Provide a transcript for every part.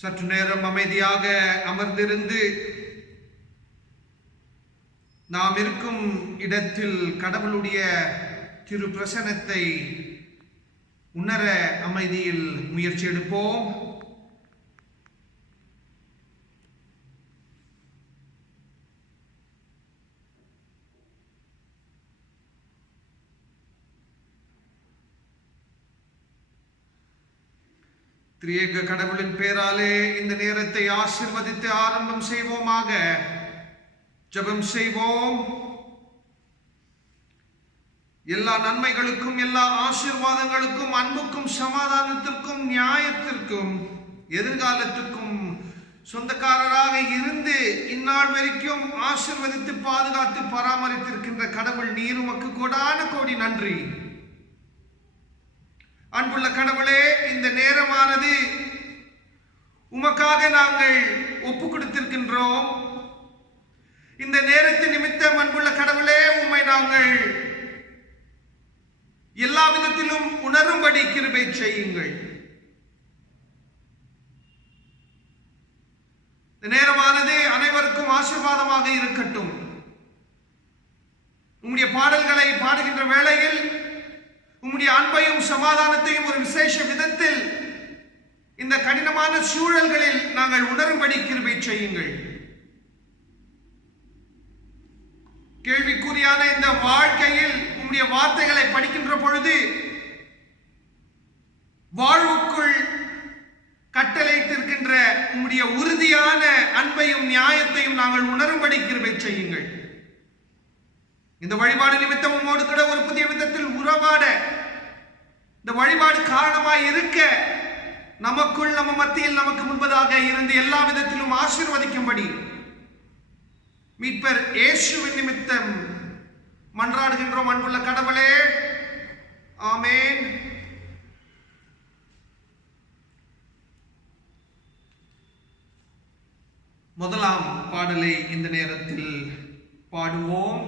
சற்று நேரம் அமைதியாக அமர்ந்திருந்து நாம் இருக்கும் இடத்தில் கடவுளுடைய திரு பிரசன்னத்தை உணர அமைதியில் முயற்சி எடுப்போம். திரியேக கடவுளின் பேராலே இந்த நேரத்தை ஆசீர்வதித்து ஆரம்பம் செய்வோமாக. ஜெபம் செய்வோம். எல்லா நன்மைகளுக்கும், எல்லா ஆசீர்வாதங்களுக்கும், அன்புக்கும், சமாதானத்திற்கும், நியாயத்திற்கும், எதிர்காலத்திற்கும் சொந்தக்காரராக இருந்து இந்நாள் வரைக்கும் ஆசீர்வதித்து பாதுகாத்து பராமரித்திருக்கின்ற கடவுள் நீர் உமக்கு கோடான கோடி நன்றி. அன்புள்ள கடவுளே, இந்த நேரமானது உமக்காக நாங்கள் ஒப்பு கொடுத்திருக்கின்றோம். இந்த நேரத்தின் நிமித்தம் அன்புள்ள கடவுளே, உம்மை நாங்கள் எல்லா விதத்திலும் உணரும்படி கிருபை செய்யுங்கள். இந்த நேரமானது அனைவருக்கும் ஆசீர்வாதமாக இருக்கட்டும். உம்முடைய பாடல்களை பாடுகின்ற வேளையில் உம்முடைய அன்பையும் சமாதானத்தையும் ஒரு விசேஷ விதத்தில் இந்த கடினமான சூழல்களில் நாங்கள் உணரும்படி கிருபை செய்யுங்கள். கேள்விக்குறியான இந்த வாழ்க்கையில் உம்முடைய வார்த்தைகளை படிக்கின்ற பொழுது வாழ்வுக்குள் கட்டளையிட்டிருக்கின்ற உம்முடைய உறுதியான அன்பையும் நியாயத்தையும் நாங்கள் உணரும்படி கிருபை செய்யுங்கள். இந்த வழிபாடு நிமித்தம் உம்மோடு கூட ஒரு புதிய விதத்தில் உறவாட, இந்த வழிபாடு காரணமாய் இருக்க, நமக்குள் நம்ம மத்தியில் நமக்கு முன்பதாக இருந்து எல்லா விதத்திலும் ஆசீர்வதிக்கும்படி மீட்பர் இயேசுவின் நிமித்தம் மன்றாடுகின்றோம் அன்புள்ள கடவுளே. ஆமென். முதலாம் பாடலை இந்த நேரத்தில் பாடுவோம்.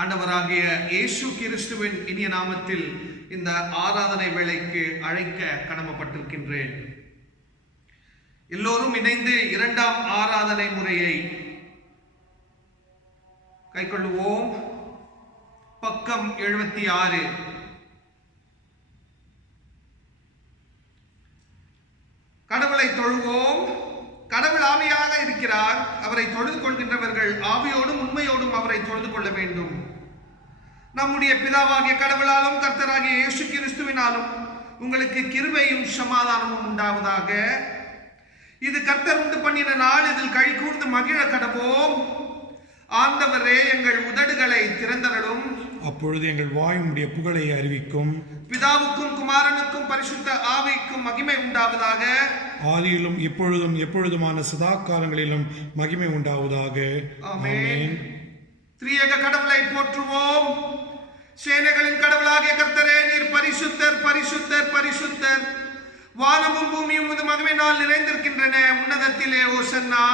ஆண்டவராகிய இயேசு கிறிஸ்துவின் இனிய நாமத்தில் இந்த ஆராதனை வேளைக்கு அழைக்க கடமைப்பட்டிருக்கின்றேன். எல்லோரும் இணைந்து இரண்டாம் ஆராதனை முறையை கைக்கொள்ளுவோம். பக்கம் 76. கடவுளை தொழுவோம். கடவுள் ஆவியாக இருக்கிறார். அவரை தொழுது கொள்கின்றவர்கள் ஆவியோடும் உண்மையோடும் அவரை தொழுது கொள்ள வேண்டும். நம்முடைய பிதாவாகிய கடவுளாலும் கர்த்தராகிய இயேசு கிறிஸ்துவினாலும் உங்களுக்கு கிருபையும் சமாதானமும் உண்டாவதாக. இது கர்த்தர் உண்டு பண்ணின நாள், இதில் கழி கூர்ந்து மகிழ கடவோம். ஆண்டவரே, எங்கள் உதடுகளை திறந்தரலும். அப்பொழுது எங்கள் வாய் உம்முடைய புகழை அறிவிக்கும். பிதாவுக்கும் குமாரனுக்கும் பரிசுத்த ஆவிக்கும் மகிமை உண்டாவதாக. ஆதியிலும் இப்பொழுதும் எப்பொழுதுமான சதா காலங்களிலும் மகிமை உண்டாவதாக. ஆமென். திரியேக கடவுளை போற்றுவோம். சேனைகளின் கடவுளாகிய கர்த்தரே, நீர் பரிசுத்தர், பரிசுத்தர், பரிசுத்தர். வானமும் பூமியும் உமது மகிமையினால் நிறைந்திருக்கின்றன. உன்னதத்திலே ஓசன்னா.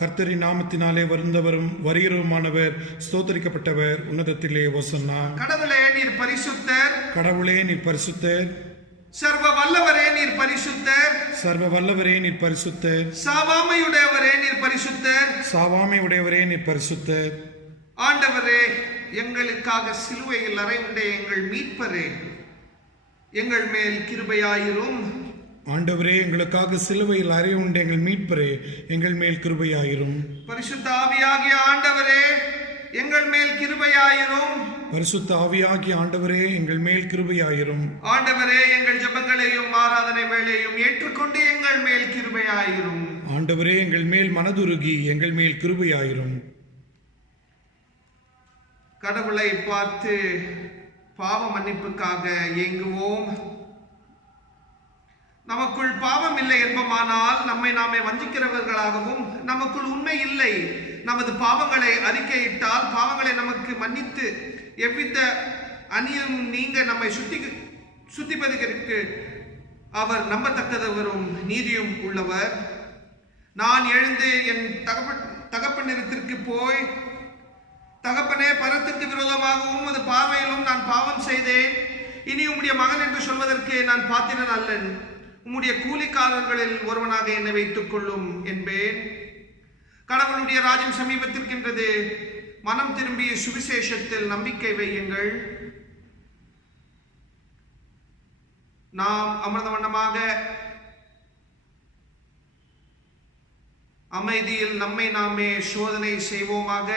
கர்த்தரின் நாமத்தினாலே வருந்தவரும் வருகிறவருமானவர் ஸ்தோத்தரிக்கப்பட்டவர். உன்னதத்திலே ஓசன்னா. கடவுளே, நீர் பரிசுத்தர். கடவுளே, நீர் பரிசுத்தர். சர்வ வல்லவரே, நீர் பரிசுத்தர். சர்வ வல்லவரே, நீர் பரிசுத்தர். சாவாமையுடையவரே, நீர் பரிசுத்தர். சாவாமை உடையவரே, நீர் பரிசுத்தர். ஆண்டவரே, எங்களுக்காக சிலுவையில் அறையுண்ட எங்கள் மீட்பரே, எங்கள் மேல் கிருபையாயிரும். ஆண்டவரே, எங்களுக்காக சிலுவையில் அறையுண்ட எங்கள் மீட்பரே, எங்கள் மேல் கிருபையாயிரும். பரிசுத்த ஆவியாகிய ஆண்டவரே, எங்கள் மேல் கிருபையாயிரும். பரிசுத்த ஆவியாகிய ஆண்டவரே, எங்கள் மேல் கிருபையாயிரும். ஆண்டவரே, எங்கள் ஜெபங்களையும் ஆராதனை வேளையும் ஏற்றுக்கொண்டு எங்கள் மேல் கிருபையாயிரும். ஆண்டவரே, எங்கள் மேல் மனதுருகி எங்கள் மேல் கிருபையாயிரும். கடவுளை பார்த்து பாவ மன்னிப்புக்காக ஏங்குவோம். நமக்குள் பாவம் இல்லை என்பமானால் நம்மை நாமே வஞ்சிக்கிறவர்களாகவும், நமக்குள் உண்மை இல்லை, நமது பாவங்களை அறிக்கையிட்டால் பாவங்களை நமக்கு மன்னித்து எவ்வித அநியும் நீங்க நம்மை சுத்திப்பதற்கு அவர் நம்பத்தக்கதவரும் நீதியும் உள்ளவர். நான் எழுந்து என் தகப்பனிடத்திற்கு போய், தகப்பனே, பரத்துக்கு விரோதமாகவும் உமது பார்வையிலும் நான் பாவம் செய்தேன். இனி உம்முடைய மகன் என்று சொல்வதற்கு நான் பாத்திரன் அல்லன். உம்முடைய கூலிக்காரர்களில் ஒருவனாக என்னை வைத்துக் கொள்ளும் என்பேன். கடவுளுடைய ராஜ்யம் சமீபத்திருக்கின்றது. மனம் திரும்பிய சுவிசேஷத்தில் நம்பிக்கை வையுங்கள். நாம் அமர்ந்த வண்ணமாக அமைதியில் நம்மை நாமே சோதனை செய்வோமாக.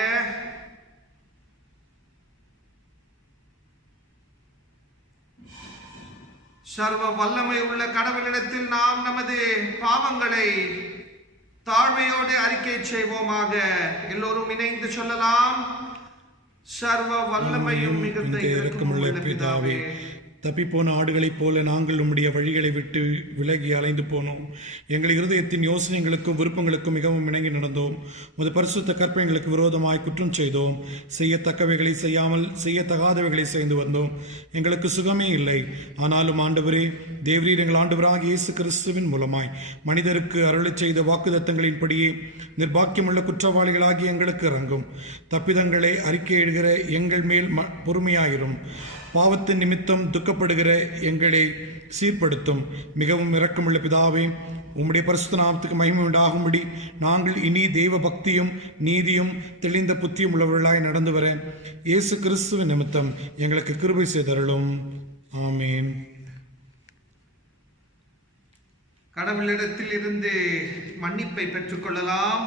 சர்வ வல்லமை உள்ள கடவுளிடத்தில் நாம் நமது பாவங்களை தாழ்மையோடு அறிக்கை செய்வோமாக. எல்லோரும் இணைந்து சொல்லலாம். சர்வ வல்லமையும் மிகுந்த இரக்கமுள்ள பிதாவே, தப்பிப்போன ஆடுகளைப் போல நாங்கள் உம்முடைய வழிகளை விட்டு விலகி அலைந்து போனோம். எங்கள் இருதயத்தின் யோசனைகளுக்கும் விருப்பங்களுக்கும் மிகவும் இணங்கி நடந்தோம். உமது பரிசுத்த கற்பனைகளுக்கு விரோதமாய் குற்றம் செய்தோம். செய்யத்தக்கவைகளை செய்யாமல் செய்யத்தகாதவைகளை செய்து வந்தோம். எங்களுக்கு சுகமே இல்லை. ஆனாலும் ஆண்டவரே, தேவரீர் எங்கள் ஆண்டவராகிய இயேசு கிறிஸ்துவின் மூலமாய் மனிதருக்கு அருளச் செய்த வாக்குத்தத்தங்களின்படியே நிர்பாக்கியமுள்ள குற்றவாளிகளாகி எங்களுக்கு இறங்கும். தப்பிதங்களை அறிக்கையிடுகிற எங்கள் மேல் பொறுமையாயிரும். பாவத்தின் நிமித்தம் துக்கப்படுகிற எங்களை சீர்படுத்தும். மிகவும் இரக்கமுள்ள பிதாவே, உம்முடைய பரிசுத்த நாமத்துக்கு மகிமை உண்டாகும்படி நாங்கள் இனி தெய்வ பக்தியும் நீதியும் தெளிந்த புத்தியும் உள்ளவர்களாய் நடந்து வர இயேசு கிறிஸ்துவின் நிமித்தம் எங்களுக்கு கிருபை செய்தருளும். ஆமேன். கடவுளிடத்தில் இருந்து மன்னிப்பை பெற்றுக்கொள்ளலாம்.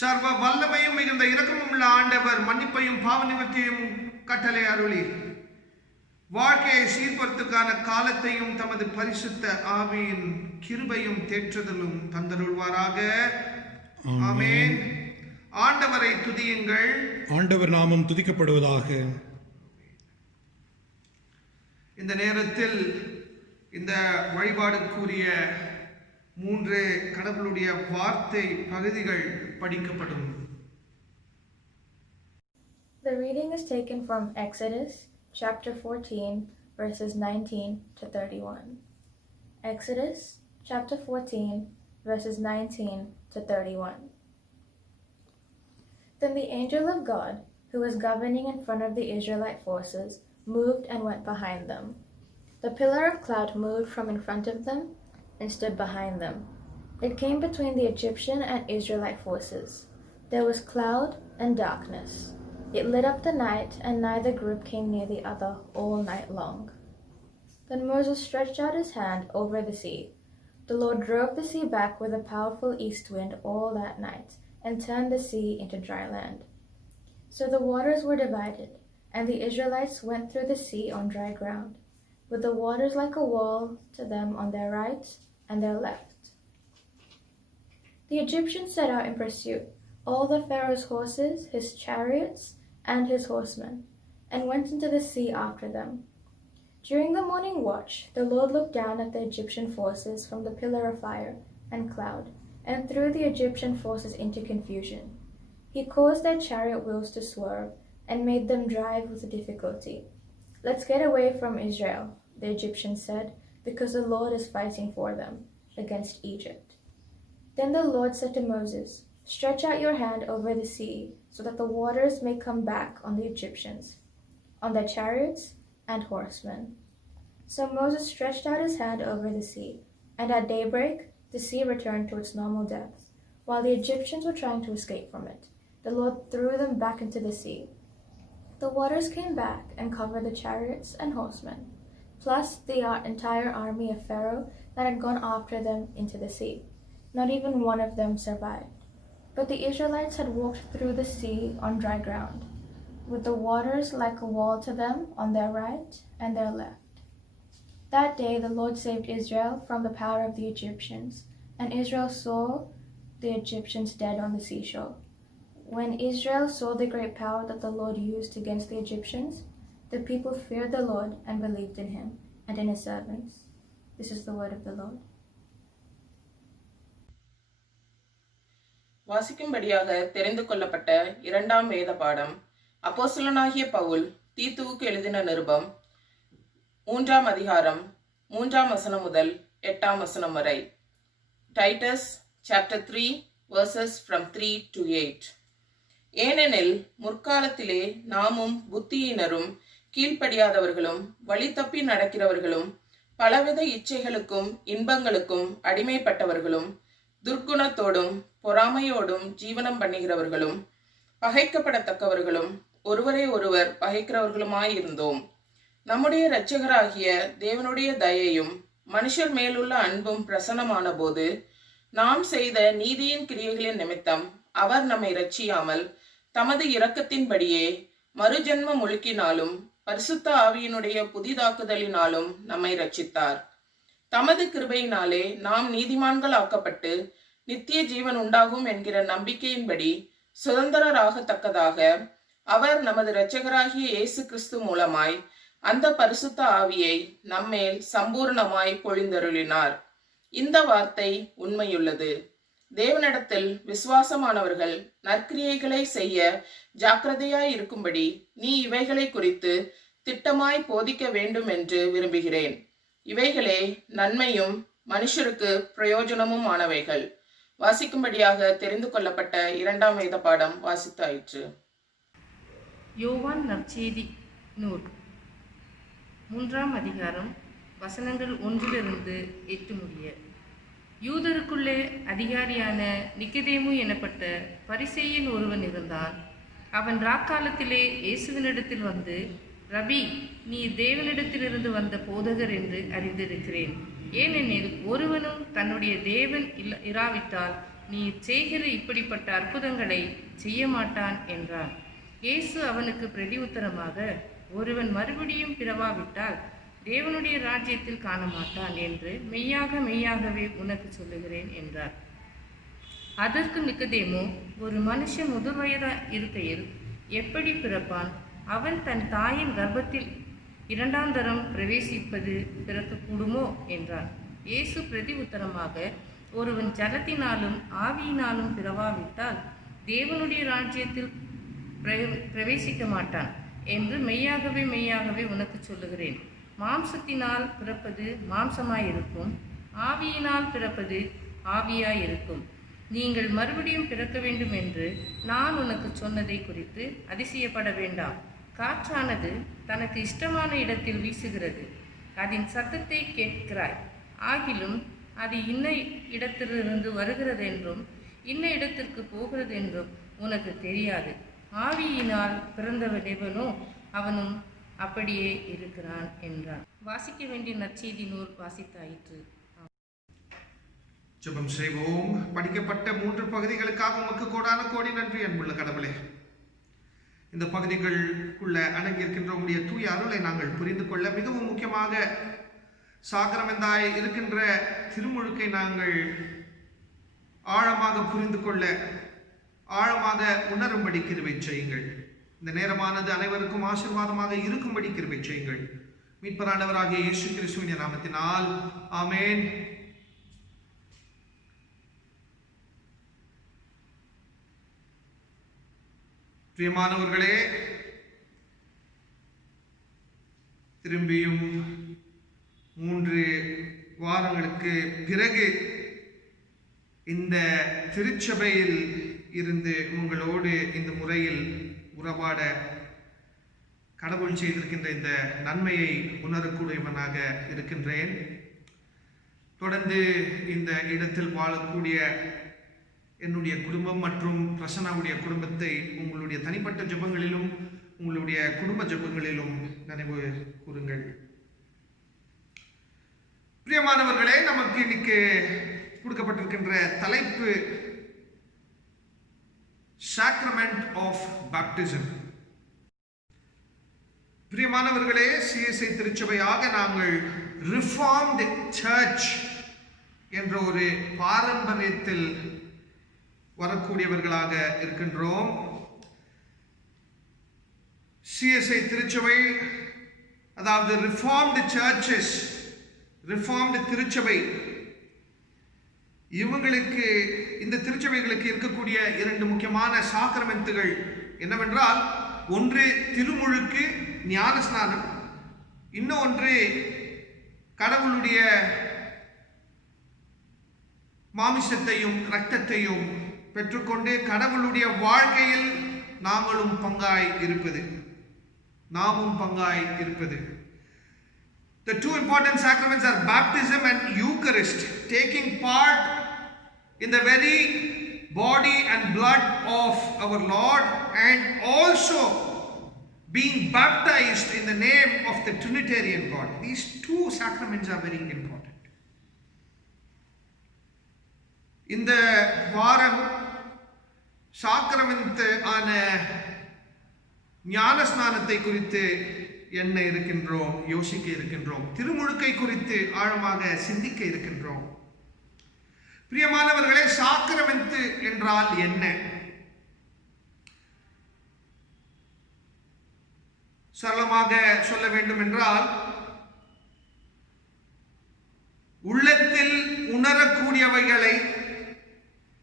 சர்வ வல்லமையும் மிகுந்த இரக்கமும் உள்ள ஆண்டவர் மன்னிப்பையும் பாவ நிவர்த்தியும் கட்டளை அருளி வாழ்க்கையை சீர்படுத்துக்கான காலத்தையும் தமது பரிசுத்த ஆவியின் கிருபையும் தேற்றுதலும் தந்தருள்வாராக. ஆமென். ஆண்டவரை துதியுங்கள். ஆண்டவர் நாமம் துதிக்கப்படுவதாக. இந்த நேரத்தில் இந்த வழிபாடுக்குரிய 3 கடவுளுடைய வார்த்தை பகுதிகள் படிக்கப்படும். The reading is taken from Exodus chapter 14, verses 19 to 31. Exodus chapter 14, verses 19 to 31. Then the angel of God, who was governing in front of the Israelite forces, moved and went behind them. The pillar of cloud moved from in front of them and stood behind them. It came between the Egyptian and Israelite forces. There was cloud and darkness. It lit up the night, and neither group came near the other all night long. Then Moses stretched out his hand over the sea. The Lord drove the sea back with a powerful east wind all that night, and turned the sea into dry land. So the waters were divided, and the Israelites went through the sea on dry ground, with the waters like a wall to them on their right and their left. The Egyptians set out in pursuit, all the Pharaoh's horses, his chariots, and his horsemen, and went into the sea after them. During the morning watch, the Lord looked down at the Egyptian forces from the pillar of fire and cloud, and threw the Egyptian forces into confusion. He caused their chariot wheels to swerve, and made them drive with difficulty. "Let's get away from Israel," the Egyptians said, "because the Lord is fighting for them against Egypt." Then the Lord said to Moses, "Stretch out your hand over the sea, so that the waters may come back on the Egyptians, on their chariots and horsemen." So Moses stretched out his hand over the sea, and at daybreak the sea returned to its normal depth. While the Egyptians were trying to escape from it, the Lord threw them back into the sea. The waters came back and covered the chariots and horsemen, plus the entire army of Pharaoh that had gone after them into the sea. Not even one of them survived. But the Israelites had walked through the sea on dry ground, with the waters like a wall to them on their right and their left. That day the Lord saved Israel from the power of the Egyptians, and Israel saw the Egyptians dead on the seashore. When Israel saw the great power that the Lord used against the Egyptians, the people feared the Lord and believed in him and in his servants. This is the word of the Lord. வாசிக்கும்படியாக தெரிந்து கொள்ளப்பட்ட இரண்டாம் வேத பாடம் அப்போஸ்தலனாகிய பவுல் தீத்துவுக்கு எழுதின நிருபம் 3ஆம் அதிகாரம் 3ஆம் வசனம் முதல் 8ஆம் வசனம் வரை. Titus chapter 3 verses from 3 to 8. ஏனெனில் முற்காலத்திலே நாமும் புத்தியினரும் கீழ்ப்படியாதவர்களும் வழி தப்பி நடக்கிறவர்களும் பலவித இச்சைகளுக்கும் இன்பங்களுக்கும் அடிமைப்பட்டவர்களும் துர்க்குணத்தோடும் பொறாமையோடும் ஜீவனம் பண்ணுகிறவர்களும் பகைக்கப்படத்தக்கவர்களும் ஒருவரை ஒருவர் பகைக்கிறவர்களுமாயிருந்தோம். நம்முடைய இரட்சகராகிய தேவனுடைய தயையும் மனுஷர் மேலுள்ள அன்பும் பிரசன்னமான போது நாம் செய்த நீதியின் கிரியைகளின் நிமித்தம் அவர் நம்மை இரட்சியாமல் தமது இரக்கத்தின்படியே மறுஜென்ம முழுக்கினாலும் பரிசுத்த ஆவியினுடைய புதிதாக்குதலினாலும் நம்மை இரட்சித்தார். தமது கிருபையினாலே நாம் நீதிமான்கள் ஆக்கப்பட்டு நித்திய ஜீவன் உண்டாகும் என்கிற நம்பிக்கையின்படி சுதந்திரராகத்தக்கதாக அவர் நமது இரட்சகராகிய இயேசு கிறிஸ்து மூலமாய் அந்த பரிசுத்த ஆவியை நம்மேல் சம்பூர்ணமாய் பொழிந்தருளினார். இந்த வார்த்தை உண்மையுள்ளது. தேவனிடத்தில் விசுவாசமானவர்கள் நற்கிரியைகளை செய்ய ஜாக்கிரதையாய் இருக்கும்படி நீ இவைகளை குறித்து திட்டமாய் போதிக்க வேண்டும் என்று விரும்புகிறேன். இவைகளே நன்மையும் மனுஷருக்கு பிரயோஜனமும் ஆனவைகள். வாசிக்கும்படியாக தெரிந்து கொள்ளப்பட்ட இரண்டாம் வேத பாடம் வாசித்தாயிற்று. யோவான் நற்செய்தி நூல் 3ஆம் அதிகாரம் வசனங்கள் 1-8 முடிய. யூதருக்குள்ளே அதிகாரியான நிக்கதேமு எனப்பட்ட பரிசேயன் ஒருவன் இருந்தான். அவன் ராக்காலத்திலே இயேசுவினிடத்தில் வந்து, "ரபி, நீ தேவனிடத்திலிருந்து வந்த போதகர் என்று அறிந்திருக்கிறேன். ஏனெனில் ஒருவனும் தன்னுடைய தேவன் இராவிட்டால் நீ செய்கிற இப்படிப்பட்ட அற்புதங்களை செய்ய மாட்டான்" என்றான். இயேசு அவனுக்கு பிரதியுத்தரமாக, "ஒருவன் மறுபடியும் பிறவாவிட்டால் தேவனுடைய ராஜ்யத்தில் காண மாட்டான் என்று மெய்யாகவே உனக்கு சொல்லுகிறேன்" என்றார். அதற்கு நிக்கதேமு, "ஒரு மனுஷன் முதிர்வயதா இருக்கையில் எப்படி பிறப்பான்? அவன் தன் தாயின் கர்ப்பத்தில் 2ஆம் தரம் பிரவேசிப்பது பிறக்கக்கூடுமோ?" என்றான். இயேசு பிரதி உத்தரமாக, "ஒருவன் ஜலத்தினாலும் ஆவியினாலும் பிறவாவிட்டால் தேவனுடைய ராஜ்யத்தில் பிரவேசிக்க மாட்டான் என்று மெய்யாகவே மெய்யாகவே உனக்கு சொல்லுகிறேன். மாம்சத்தினால் பிறப்பது மாம்சமாயிருக்கும், ஆவியினால் பிறப்பது ஆவியாயிருக்கும். நீங்கள் மறுபடியும் பிறக்க வேண்டும் என்று நான் உனக்கு சொன்னதை குறித்து அதிசயப்பட வேண்டாம். காற்றானது தனக்கு இஷ்டமான இடத்தில் வீசுகிறது, அதன் சத்தத்தை கேட்கிறாய், ஆகிலும் அது இன்ன இடத்திலிருந்து வருகிறது என்றும் இன்ன இடத்திற்கு போகிறது என்றும் உனக்கு தெரியாது. ஆவியினால் பிறந்தவன் எவனோ அவனும் அப்படியே இருக்கிறான் என்றான். வாசிக்க வேண்டிய நற்செய்தி நூல் வாசித்தாயிற்று. ஜெபம் செய்வோம். படிக்கப்பட்ட 3 பகுதிகளுக்காக உமக்கு கோடான கோடி நன்றி அன்புள்ள கடவுளே. இந்த பகுதிகளுக்குள்ள அடங்கியிருக்கின்ற உடைய தூய அருளை நாங்கள் புரிந்து கொள்ள, மிகவும் முக்கியமாக சாக்கிரமெந்தாய் இருக்கின்ற திருமுழுக்கை நாங்கள் ஆழமாக புரிந்து கொள்ள, ஆழமாக உணரும்படி கிருபை செய்யுங்கள். இந்த நேரமானது அனைவருக்கும் ஆசீர்வாதமாக இருக்கும்படி கிருபை செய்யுங்கள். மீட்பரானவராகிய இயேசு கிறிஸ்துவின் நாமத்தினால் ஆமென். பிரியமானவர்களே, திரும்பியும் 3 வாரங்களுக்கு பிறகு இந்த திருச்சபையில் இருந்து உங்களோடு இந்த முறையில் உறவாட கடவுள் செய்திருக்கின்ற இந்த நன்மையை உணரக்கூடியவனாக இருக்கின்றேன். தொடர்ந்து இந்த இடத்தில் வாழக்கூடிய என்னுடைய குடும்பம் மற்றும் பிரசன்னாவுடைய குடும்பத்தை உங்களுடைய தனிப்பட்ட ஜெபங்களிலும் உங்களுடைய குடும்ப ஜெபங்களிலும் நினைவு கூறுங்கள். பிரியமானவர்களே, நமக்கு இன்னைக்கு கொடுக்கப்பட்டிருக்கின்ற தலைப்பு சாக்ரமெண்ட் ஆஃப் பேப்டிசம். பிரியமானவர்களே, சிஎஸ்ஐ திருச்சபையாக நாங்கள் ரிஃபார்ம்டு சர்ச் என்ற ஒரு பாரம்பரியத்தில் வரக்கூடியவர்களாக இருக்கின்றோம். சிஎஸ்ஐ திருச்சபை, அதாவது ரிஃபார்ம்டு சர்ச்சஸ், ரிஃபார்ம்டு திருச்சபை, இவங்களுக்கு இந்த திருச்சபைகளுக்கு இருக்கக்கூடிய 2 முக்கியமான சாக்கிரமெண்ட்டுகள் என்னவென்றால், ஒன்று திருமுழுக்கு ஞானஸ்நானம், இன்னொன்று கடவுளுடைய மாமிசத்தையும் இரத்தத்தையும் பெற்றுக்கொண்டு கடவுளுடைய வாழ்க்கையில் நாமும் பங்காய் இருப்பது. The 2 important sacraments are baptism and Eucharist, taking part in the very body and blood of our Lord, and also being baptized in the name of the Trinitarian God. These 2 sacraments are very important. இந்த வாரம் சாக்கிரமெண்ட் ஆன ஞானஸ்நானத்தை குறித்து யோசிக்க இருக்கின்றோம். திருமுழுக்கை குறித்து ஆழமாக சிந்திக்க இருக்கின்றோம். பிரியமானவர்களே, சாக்கிரமெண்ட் என்றால் என்ன? சரளமாக சொல்ல வேண்டும் என்றால், உள்ளத்தில் உணரக்கூடியவைகளை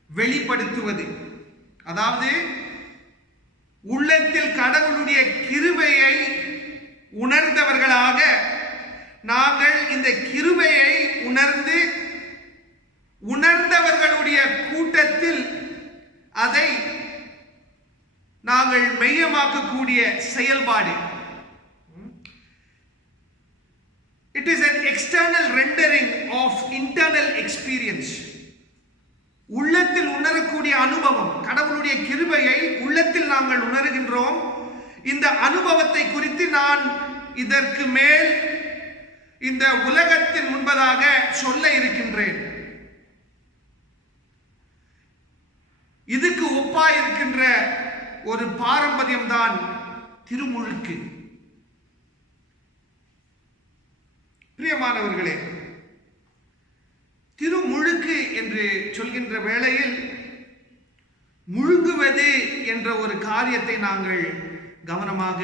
வெளிப்படுத்துவது. அதாவது உள்ளத்தில் கடவுளுடைய கிருபையை உணர்ந்தவர்களாக நாங்கள் இந்த கிருபையை உணர்ந்தவர்களுடைய கூட்டத்தில் அதை நாங்கள் மெய்யமாக்கக்கூடிய செயல்பாடு. It is an external rendering of internal experience. உள்ளத்தில் உணரக்கூடிய அனுபவம், கடவுளுடைய கிருபையை உள்ளத்தில் நாங்கள் உணர்கின்றோம். இந்த அனுபவத்தை குறித்து நான் இதற்கு மேல் இந்த உலகத்தின் முன்பதாக சொல்ல இருக்கின்றேன். இதுக்கு ஒப்பாயிருக்கின்ற ஒரு பாரம்பரியம்தான் திருமுழுக்கு. பிரியமானவர்களே, திருமுழுக்கு என்று சொல்கின்ற வேளையில் முழுங்குவது என்ற ஒரு காரியத்தை நாங்கள் கவனமாக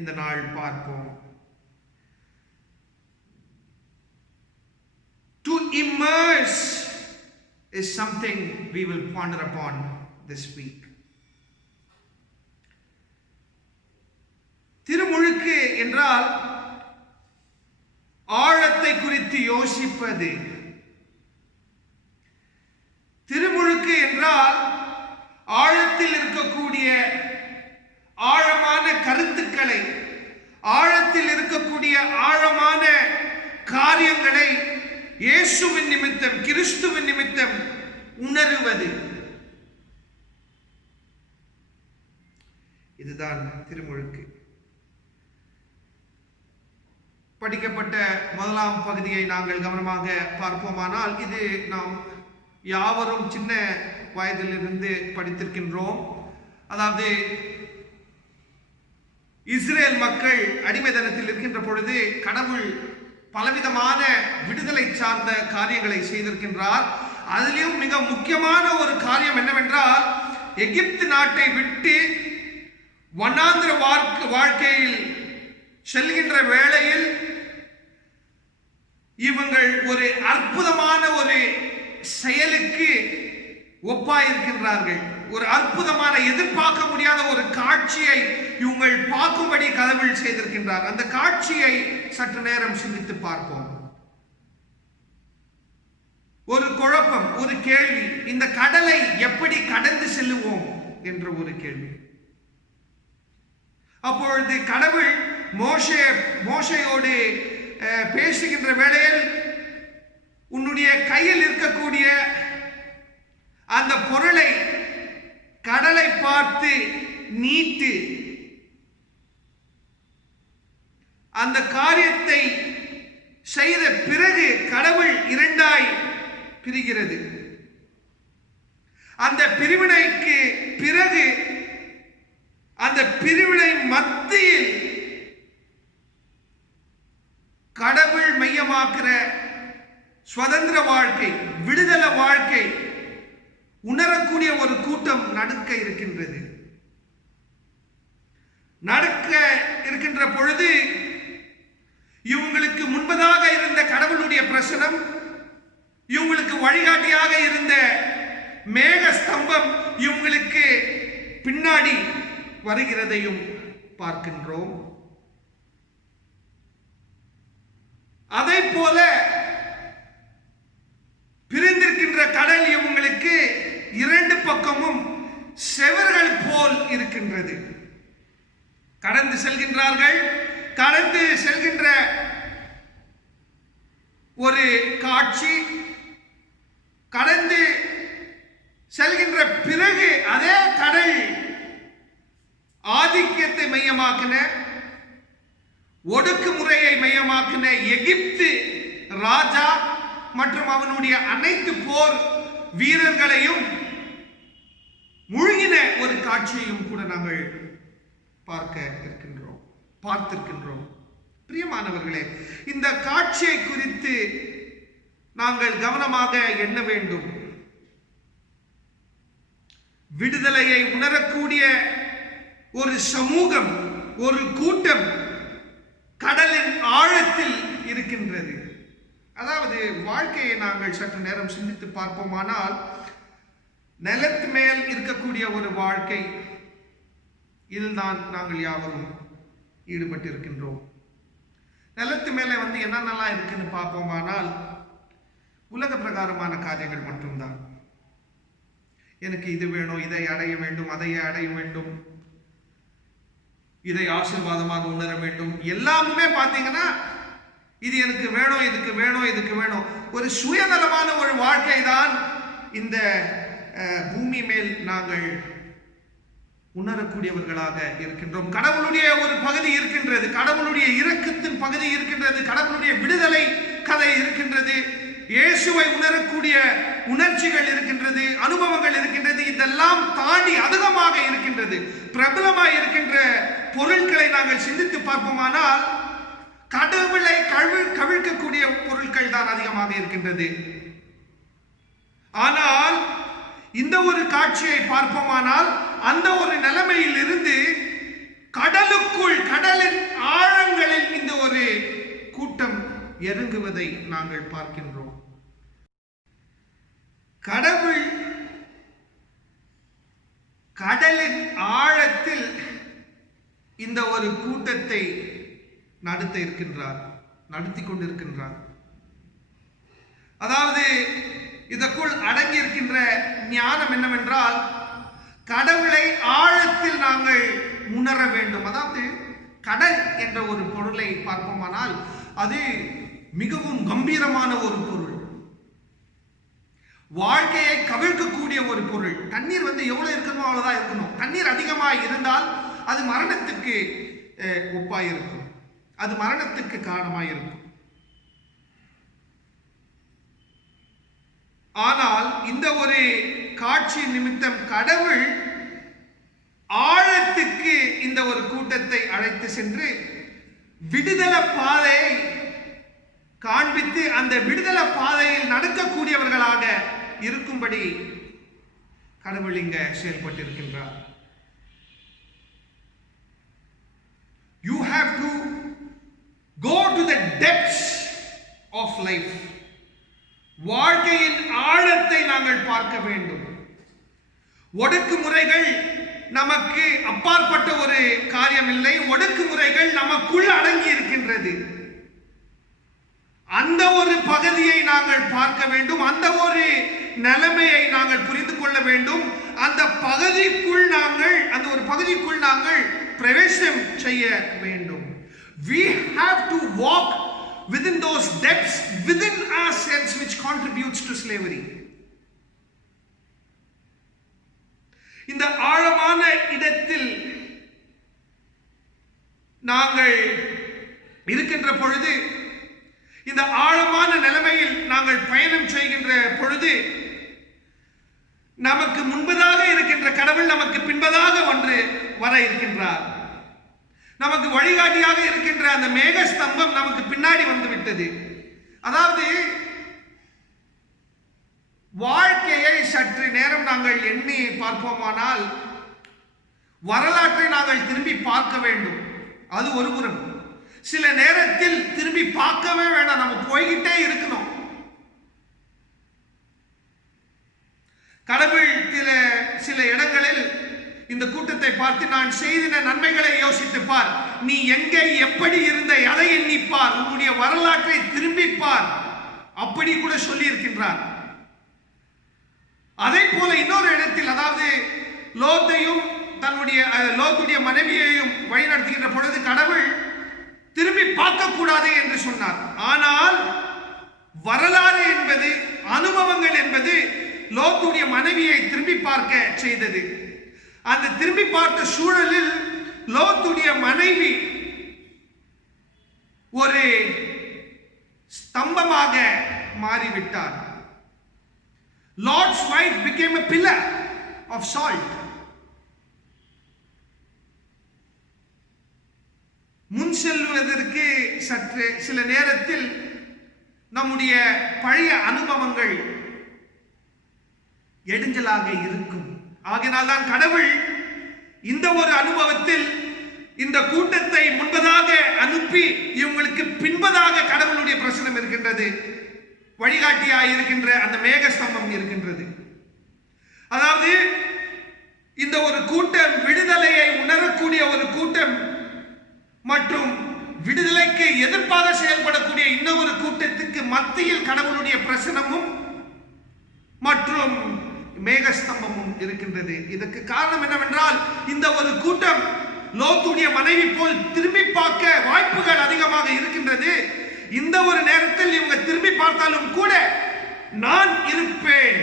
இந்த நாள் பார்ப்போம். To immerse is something we will ponder upon this week. என்றால் ஆழத்தை குறித்து யோசிப்பது. திருமுழுக்கு என்றால் ஆழத்தில் இருக்கக்கூடிய ஆழமான கருத்துக்களை, ஆழத்தில் இருக்கக்கூடிய ஆழமான காரியங்களை இயேசுவின் நிமித்தம், கிறிஸ்துவின் நிமித்தம் உணருவது. இதுதான் திருமுழுக்கு. படிக்கப்பட்ட முதலாம் பகுதியை நாங்கள் கவனமாக பார்ப்போமானால், இது நாம் யாவரும் சின்ன வயதிலிருந்து படித்திருக்கின்றோம். அதாவது இஸ்ரேல் மக்கள் அடிமைத்தனத்தில் இருக்கின்ற பொழுது கடவுள் பலவிதமான விடுதலை சார்ந்த காரியங்களை செய்திருக்கின்றார். அதிலும் மிக முக்கியமான ஒரு காரியம் என்னவென்றால், எகிப்து நாட்டை விட்டு வனாந்திர வாழ்க்கையில் செல்கின்ற வேளையில் இவங்கள் ஒரு அற்புதமான ஒரு செயலுக்கு ஒப்பாயிருக்கின்றார்கள். ஒரு அற்புதமான, எதிர்பார்க்க முடியாத ஒரு காட்சியை இவங்கள் பார்க்கும்படி கடவுள் செய்திருக்கின்றார். அந்த காட்சியை சற்று நேரம் சிந்தித்து பார்ப்போம். ஒரு குழப்பம், ஒரு கேள்வி, இந்த கடலை எப்படி கடந்து செல்லுவோம் என்ற ஒரு கேள்வி. அப்பொழுது கடவுள் மோசேயோடு பேசுகின்ற வேளையில், உன்னுடைய கையில் இருக்கக்கூடிய அந்த பொருளை கடலை பார்த்து நீட்டு, அந்த காரியத்தை செய்த பிறகு கடவுள் இரண்டாய் பிரிகிறது. அந்த பிரிவினைக்கு பிறகு அந்த பிரிவினை மத்தியில் கடவுள் மையமாக்குற சுதந்திர வாழ்க்கை, விடுதலை வாழ்க்கை உணரக்கூடிய ஒரு கூட்டம் நடக்க இருக்கின்றது. நடக்க இருக்கின்ற பொழுது இவங்களுக்கு முன்பதாக இருந்த கடவுளுடைய பிரசனம், இவங்களுக்கு வழிகாட்டியாக இருந்த மேக ஸ்தம்பம் இவங்களுக்கு பின்னாடி வருகிறதையும் பார்க்கின்றோம். அதை போல பிரிந்திருக்கின்ற கடல் இவங்களுக்கு இரண்டு பக்கமும் செவர்கள் போல் இருக்கின்றது. கடந்து செல்கின்றார்கள். கடந்து செல்கின்ற ஒரு காட்சி, கடந்து செல்கின்ற பிறகு அதே கடல் ஆதிக்கத்தை மையமாக்கின, ஒடுக்குமுறையை மையமாக்கின எகிப்து ராஜா மற்றும் அவனுடைய அனைத்து போர் வீரர்களையும் முழுகின ஒரு காட்சியையும் கூட நாங்கள் பார்த்திருக்கின்றோம். பிரியமானவர்களே, இந்த காட்சியை குறித்து நாங்கள் கவனமாக எண்ண வேண்டும். விடுதலையை உணரக்கூடிய ஒரு சமூகம், ஒரு கூட்டம் கடலின் ஆழத்தில் இருக்கின்றது. அதாவது வாழ்க்கையை நாங்கள் சற்று நேரம் சிந்தித்து பார்ப்போமானால், நிலத்து மேல் இருக்கக்கூடிய ஒரு வாழ்க்கை, இதுதான் நாங்கள் யாவரும் ஈடுபட்டு இருக்கின்றோம். நிலத்து மேலே என்னென்னலாம் இருக்குன்னு பார்ப்போமானால், உலக பிரகாரமான காரியங்கள் மட்டும்தான். எனக்கு இது வேணும், இதை அடைய வேண்டும், அதை அடைய வேண்டும், இதை ஆசீர்வாதமாக உணர வேண்டும், எல்லாமே பார்த்தீங்கன்னா இது எனக்கு வேணும், இதுக்கு வேணும், இதுக்கு வேணும். ஒரு சுயநலமான ஒரு வாழ்க்கை தான் இந்த பூமி மேல் நாங்கள் உணரக்கூடியவர்களாக இருக்கின்றோம். கடவுளுடைய ஒரு பகுதி இருக்கின்றது, கடவுளுடைய இரக்கத்தின் பகுதி இருக்கின்றது, கடவுளுடைய விடுதலை கதை இருக்கின்றது, இயேசுவை உணரக்கூடிய உணர்ச்சிகள் இருக்கின்றது, அனுபவங்கள் இருக்கின்றது. இதெல்லாம் தாண்டி அதிகமாக இருக்கின்றது. பிரபலமாக இருக்கின்ற பொருட்களை நாங்கள் சிந்தித்து பார்ப்போமானால், கடவுளை கவிழ்க்கக்கூடிய பொருட்கள் தான் அதிகமாக இருக்கின்றது. ஆனால் இந்த ஒரு காட்சியை பார்ப்போமானால், அந்த ஒரு நிலைமையில் இருந்து கடலுக்குள், கடலின் ஆழங்களில் இந்த ஒரு கூட்டம் இறங்குவதை நாங்கள் பார்க்கின்றோம். கடவுள் கடலின் ஆழத்தில் இந்த ஒரு கூட்டத்தை நடத்தி கொண்டிருக்கின்றார். அதாவது இதற்குள் அடங்கி இருக்கின்ற ஞானம் என்னவென்றால், கடவுளை ஆழத்தில் நாங்கள் உணர வேண்டும். அதாவது கடல் என்ற ஒரு பொருளை பார்ப்போமானால் அது மிகவும் கம்பீரமான ஒரு பொருள், வாழ்க்கையை கவிழ்க்கக்கூடிய ஒரு பொருள். தண்ணீர் எவ்வளவு இருக்கணுமோ அவ்வளவுதான் இருக்கணும். தண்ணீர் அதிகமாக இருந்தால் அது மரணத்துக்கு ஒப்பாயிருக்கும், அது மரணத்துக்கு காரணமாயிருக்கும். ஆனால் இந்த ஒரு காட்சி நிமித்தம் கடவுள் ஆழத்துக்கு இந்த ஒரு கூட்டத்தை அழைத்து சென்று விடுதலை பாதையை காண்பித்து அந்த விடுதலை பாதையில் நடக்கக்கூடியவர்களாக இருக்கும்படி கடவுள் இங்க செயல்பட்டிருக்கின்றார். You have to go to the depths of life. வாழ்க்கையின் ஆழத்தை நாங்கள் பார்க்க வேண்டும். ஒடுக்குமுறைகள் நமக்கு அப்பாற்பட்ட ஒரு காரியம் இல்லை. ஒடுக்குமுறைகள் நமக்குள் அடங்கி இருக்கின்றது. அந்த ஒரு பகுதியை நாங்கள் பார்க்க வேண்டும். அந்த ஒரு நிலைமையை நாங்கள் புரிந்து கொள்ள வேண்டும். அந்த ஒரு பகுதிக்குள் நாங்கள் பிரவேசம் செய்ய வேண்டும். We have to walk within those depths within ourselves which contributes to slavery. இந்த ஆழமான இடத்தில் நாங்கள் இருக்கின்ற பொழுது, இந்த ஆழமான நிலைமையில் நாங்கள் பயணம் செய்கின்ற பொழுது, நமக்கு முன்பதாக இருக்கின்ற கடவுள் நமக்கு பின்பதாக வர இருக்கின்றார். நமக்கு வழிகாட்டியாக இருக்கின்ற அந்த மேக ஸ்தம்பம் நமக்கு பின்னாடி வந்துவிட்டது. அதாவது வாழ்க்கையை சற்று நேரம் நாங்கள் எண்ணி பார்ப்போமானால் வரலாற்றை நாங்கள் திரும்பி பார்க்க வேண்டும். அது ஒரு புறம். சில நேரத்தில் திரும்பி பார்க்கவே வேண்டாம், நம்ம போய்கிட்டே இருக்கணும். கடவுள் சில இடங்களில் இந்த கூட்டத்தை பார்த்து, நான் செய்த நன்மைகளை யோசித்து பார், நீ எங்கே எப்படி இருந்த, அதை எண்ணிப்பார், உன்னுடைய வரலாற்றை திரும்பிப்பார், அப்படி கூட சொல்லி இருக்கின்றார். அதே போல இன்னொரு இடத்தில், அதாவது லோத்துடைய மனைவியையும் வழிநடத்துகின்ற பொழுது கடவுள் திரும்பி பார்க்க கூடாது என்று சொன்னார். ஆனால் வரலாறு என்பது, அனுபவங்கள் என்பது லோத்துடைய மனைவியை திரும்பி பார்க்க செய்தது. அந்த திரும்பி பார்த்த சூழலில் லோத்துடைய மனைவி ஒரு ஸ்தம்பமாக மாறிவிட்டார். Lot's wife became a pillar of salt. முன் செல்வதற்கு சற்று சில நேரத்தில் நம்முடைய பழைய அனுபவங்கள் எடிஞ்சலாக இருக்கும். ஆகையினால்தான் கடவுள் இந்த ஒரு அனுபவத்தில் இந்த கூட்டத்தை முன்பதாக அனுப்பி இவங்களுக்கு பின்பதாக கடவுளுடைய பிரசனம் இருக்கின்றது, வழிகாட்டியாக இருக்கின்ற அந்த மேகஸ்தம்பம் இருக்கின்றது. அதாவது இந்த ஒரு கூட்டம் விடுதலையை உணரக்கூடிய ஒரு கூட்டம் மற்றும் விடுதலைக்கு எதிர்ப்பாக செயல்படக்கூடிய இன்னொரு கூட்டத்துக்கு மத்தியில் கடவுளுடைய பிரசனமும் மற்றும் மேகஸ்தம்பமும் இருக்கின்றது. இதற்கு காரணம் என்னவென்றால், இந்த ஒரு கூட்டம் லோத்துடைய மனைவி போல் திரும்பி பார்க்க வாய்ப்புகள் அதிகமாக இருக்கின்றது. இந்த ஒரு நேரத்தில் இவங்க திரும்பி பார்த்தாலும் கூட நான் இருப்பேன்,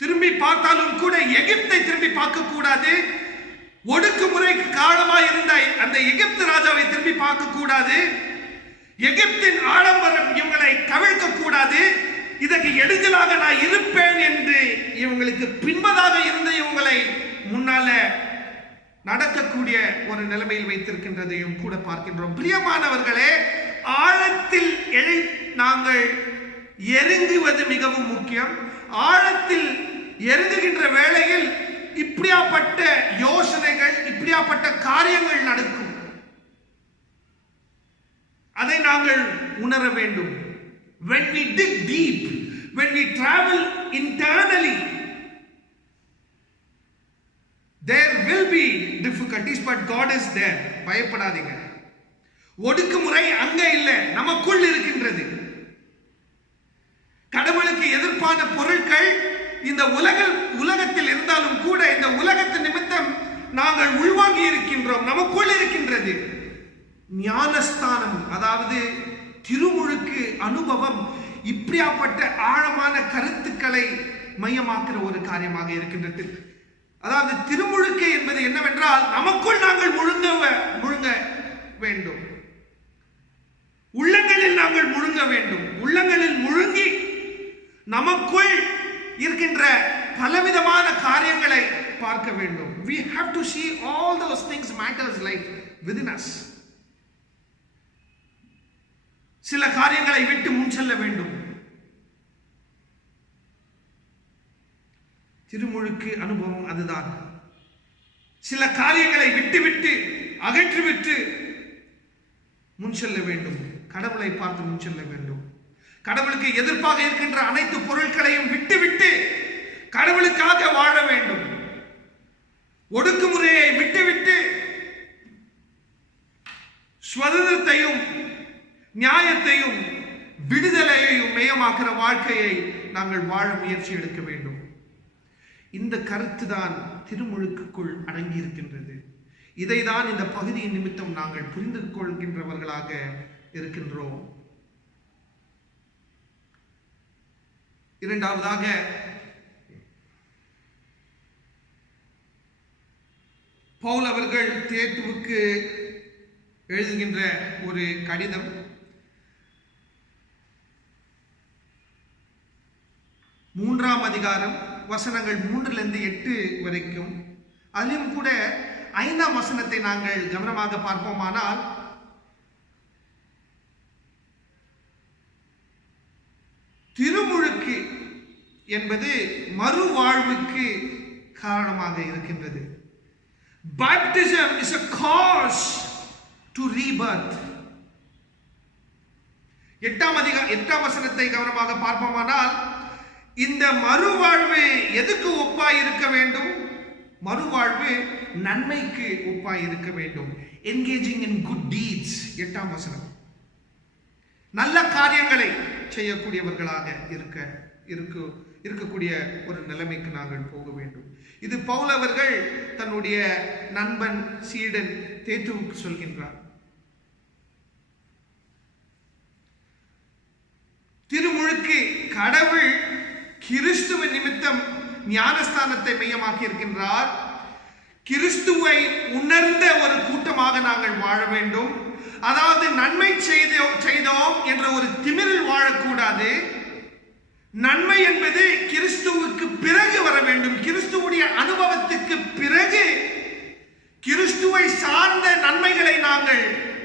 திரும்பி பார்த்தாலும் கூட எகிப்தை திரும்பி பார்க்க கூடாது, ஒடுக்குமுறைக்கு காரணமாக இருந்த அந்த எகிப்து ராஜாவை திரும்பி பார்க்க கூடாது, எகிப்தின் ஆடம்பரம் இவங்களை கவிழ்க்க கூடாது, இதற்கு எடிஞ்சலாக நான் இருப்பேன் என்று இவங்களுக்கு பின்பதாக இருந்து இவங்களை முன்னால நடக்கக்கூடிய ஒரு நிலைமையில் வைத்திருக்கின்றதையும் கூட பார்க்கின்றோம். பிரியமானவர்களே, ஆழத்தில் நாங்கள் எருங்குவது மிகவும் முக்கியம். ஆழத்தில் எருங்குகின்ற வேளையில் இப்படியாப்பட்ட யோசனைகள், இப்படியாப்பட்ட காரியங்கள் நடக்கும். அதை நாங்கள் உணர வேண்டும். When we dig deep, when we travel internally, there will be difficulties, but God is there. பயப்படாதீங்க. ஒடுக்குமுறை அங்க இல்ல, நமக்குள் இருக்கின்றது. கடவுளுக்கு எதிர்ப்பான பொருட்கள் இந்த உலகத்தில் இருந்தாலும் கூட இந்த உலகத்தின் நிமித்தம் நாங்கள் உள்வாங்கி இருக்கின்றோம், நமக்குள் இருக்கின்றது. ஞானஸ்தானம், அதாவது திருமுழுக்கு அனுபவம் இப்படியாப்பட்ட ஆழமான கருத்துக்களை மையமாக்குற ஒரு காரியமாக இருக்கின்றது. அதாவது திருமுழுக்கு என்பது என்னவென்றால் நமக்குள் நாங்கள் முழுங்க வேண்டும், உள்ளங்களில் நாங்கள் முழுங்க வேண்டும். உள்ளங்களில் முழுங்கி நமக்குள் இருக்கின்ற பலவிதமான காரியங்களை பார்க்க வேண்டும். We have to see all those things matters like within us. சில காரியங்களை விட்டு முன் செல்ல வேண்டும். திருமுழுக்கு அனுபவம் அதுதான். சில காரியங்களை விட்டு அகற்றிவிட்டு முன் செல்ல வேண்டும். கடவுளை பார்த்து முன் செல்ல வேண்டும். கடவுளுக்கு எதிர்ப்பாக இருக்கின்ற அனைத்து பொருட்களையும் விட்டு கடவுளுக்காக வாழ வேண்டும். ஒடுக்குமுறையை விட்டு சுதந்திரத்தையும் நியாயத்தையும் விடுதலையையும் மையமாக்குற வாழ்க்கையை நாங்கள் வாழ முயற்சி எடுக்க வேண்டும். இந்த கருத்து தான் திருமுழுக்குக்குள் அடங்கி இருக்கின்றது. இதைதான் இந்த பகுதியின் நிமித்தம் நாங்கள் புரிந்து கொள்கின்றவர்களாக இருக்கின்றோம். இரண்டாவதாக பவுல் அவர்கள் தீத்துவுக்கு எழுதுகின்ற ஒரு கடிதம். மூன்றாம் அதிகாரம் வசனங்கள் 3-8 வரைக்கும். அதிலும் கூட 5ஆம் வசனத்தை நாங்கள் கவனமாக பார்ப்போமானால், திருமுழுக்கு என்பது மறுவாழ்வுக்கு காரணமாக இருக்கின்றது. Baptism is a cause to rebirth. 8ஆம் வசனத்தை கவனமாக பார்ப்போமானால், இந்த மறுவாழ்வு எதுக்கு ஒப்பாய் இருக்க வேண்டும்? மறுவாழ்வு நன்மைக்கு ஒப்பாய் இருக்க வேண்டும். engaging in good deeds. 8ஆம் வசனம். நல்ல காரியங்களை செய்யக்கூடியவர்களாக இருக்கக்கூடிய ஒரு நிலைமைக்கு நாங்கள் போக வேண்டும். இது பவுல் அவர்கள் தன்னுடைய நண்பன் சீடன் தேத்துவுக்கு சொல்கின்றார். திருமுழுக்கு கடவுள் கிறிஸ்துவின் நிமித்தம் ஞானஸ்தானத்தை மையமாக்கி இருக்கின்றார். கிறிஸ்துவை உணர்ந்த ஒரு கூட்டமாக நாங்கள் வாழ வேண்டும். அதாவது நன்மை செய்தோம் என்ற ஒரு திமிரில் வாழக்கூடாது. நன்மை என்பது கிறிஸ்துவுக்கு பிறகு வர வேண்டும். கிறிஸ்துவுடைய அனுபவத்துக்கு பிறகு கிறிஸ்துவை சார்ந்த நன்மைகளை நாங்கள்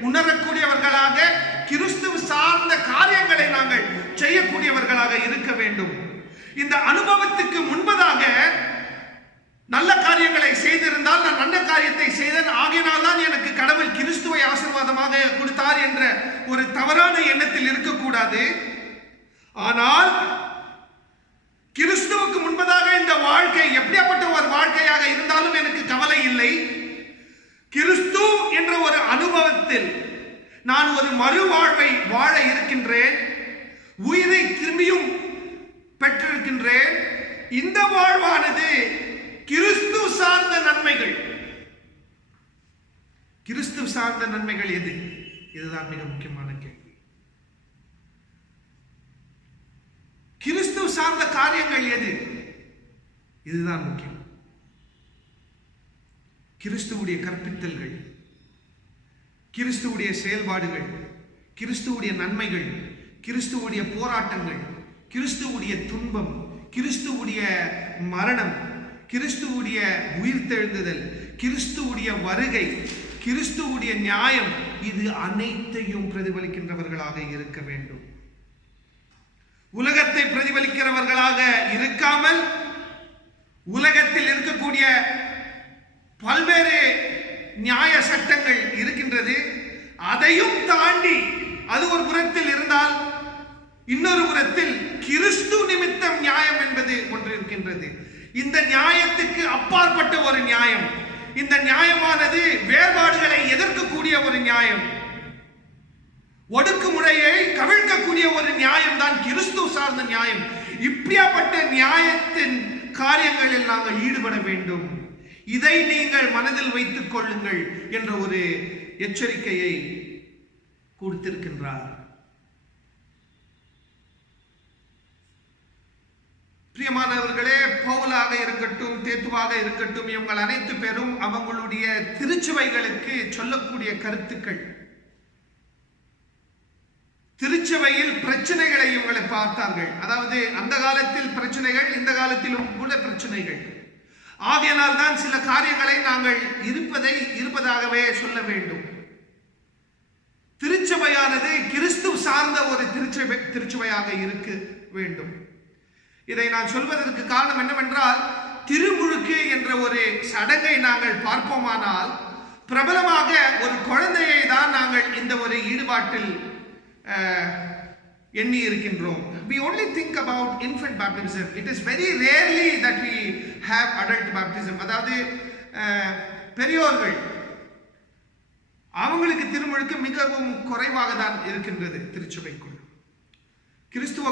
உணரக்கூடியவர்களாக, கிறிஸ்துவ சார்ந்த காரியங்களை நாங்கள் செய்யக்கூடியவர்களாக இருக்க வேண்டும். இந்த அனுபவத்துக்கு முன்பதாக நல்ல காரியங்களை செய்திருந்தால் நான் நல்ல காரியத்தை செய்தேன், ஆகையினால் தான் எனக்கு கடவுள் கிறிஸ்துவை ஆசீர்வாதமாக கொடுத்தார் என்ற ஒரு தவறான எண்ணத்தில் இருக்கக்கூடாது. ஆனால் கிறிஸ்துவுக்கு முன்பதாக இந்த வாழ்க்கை எப்படியாப்பட்ட ஒரு வாழ்க்கையாக இருந்தாலும் எனக்கு கவலை இல்லை. கிறிஸ்து என்ற ஒரு அனுபவத்தில் நான் ஒரு மறுவாழ்வை வாழ இருக்கின்றேன். உயிரை திரும்பியும் பெற்றிருக்கின்றேன். இந்த வாழ்வானது கிறிஸ்து சார்ந்த நன்மைகள். கிறிஸ்து சார்ந்த நன்மைகள் எது? இதுதான் மிக முக்கியமான கேள்வி. கிறிஸ்து சார்ந்த காரியங்கள் எது? இதுதான் முக்கியம். கிறிஸ்துவுடைய கற்பித்தல்கள், கிறிஸ்துவுடைய செயல்பாடுகள், கிறிஸ்துவுடைய நன்மைகள், கிறிஸ்துவுடைய போராட்டங்கள், கிறிஸ்துவுடைய துன்பம், கிறிஸ்துவுடைய மரணம், கிறிஸ்துவுடைய உயிர்த்தெழுந்துதல், கிறிஸ்துவுடைய வருகை, கிறிஸ்துவுடைய நியாயம், இது அனைத்தையும் பிரதிபலிக்கின்றவர்களாக இருக்க வேண்டும். உலகத்தை பிரதிபலிக்கிறவர்களாக இருக்காமல் உலகத்தில் இருக்கக்கூடிய பல்வேறு நியாய சட்டங்கள் இருக்கின்றது, அதையும் தாண்டி அது ஒரு புறத்தில் இருந்தால் இன்னொரு புறத்தில் கிறிஸ்து நிமித்தம் நியாயம் என்பது ஒன்று இருக்கின்றது. இந்த நியாயத்துக்கு அப்பாற்பட்ட ஒரு நியாயம், இந்த நியாயமானது வேறுபாடுகளை எதிர்க்கக்கூடிய ஒரு நியாயம், ஒடுக்குமுறையை கவிழ்க்கக்கூடிய ஒரு நியாயம் தான் கிறிஸ்துவ சார்ந்த நியாயம். இப்படியாப்பட்ட நியாயத்தின் காரியங்களில் நாங்கள் ஈடுபட வேண்டும். இதை நீங்கள் மனதில் வைத்துக் கொள்ளுங்கள் என்ற ஒரு எச்சரிக்கையை கொடுத்திருக்கின்றார். பிரியமானவர்களே, பவுலாக இருக்கட்டும், தேத்துவாக இருக்கட்டும், இவங்க அனைத்து பேரும் அவங்களுடைய திருச்சபைகளுக்கு சொல்லக்கூடிய கருத்துக்கள், திருச்சபையில் பிரச்சனைகளை இவங்களை பார்த்தார்கள். அதாவது அந்த காலத்தில் பிரச்சனைகள், இந்த காலத்திலும் கூட பிரச்சனைகள். ஆகையினால் தான் சில காரியங்களை நாங்கள் இருப்பதாகவே சொல்ல வேண்டும். திருச்சபையானது கிறிஸ்துவ சார்ந்த ஒரு திருச்சபையாக இருக்க வேண்டும். இதை நான் சொல்வதற்கு காரணம் என்னவென்றால், திருமுழுக்கு என்ற ஒரு சடங்கை நாங்கள் பார்ப்போமானால் பிரபலமாக ஒரு குழந்தையை தான் நாங்கள் இந்த ஒரு ஈடுபாட்டில் எண்ணி இருக்கின்றோம். We only think about infant baptism. It is very rarely that we have adult baptism. அதாவது பெரியோர்கள் அவங்களுக்கு திருமுழுக்கு மிகவும் குறைவாக தான் இருக்கின்றது திருச்சபைக்குள். கிறிஸ்துவ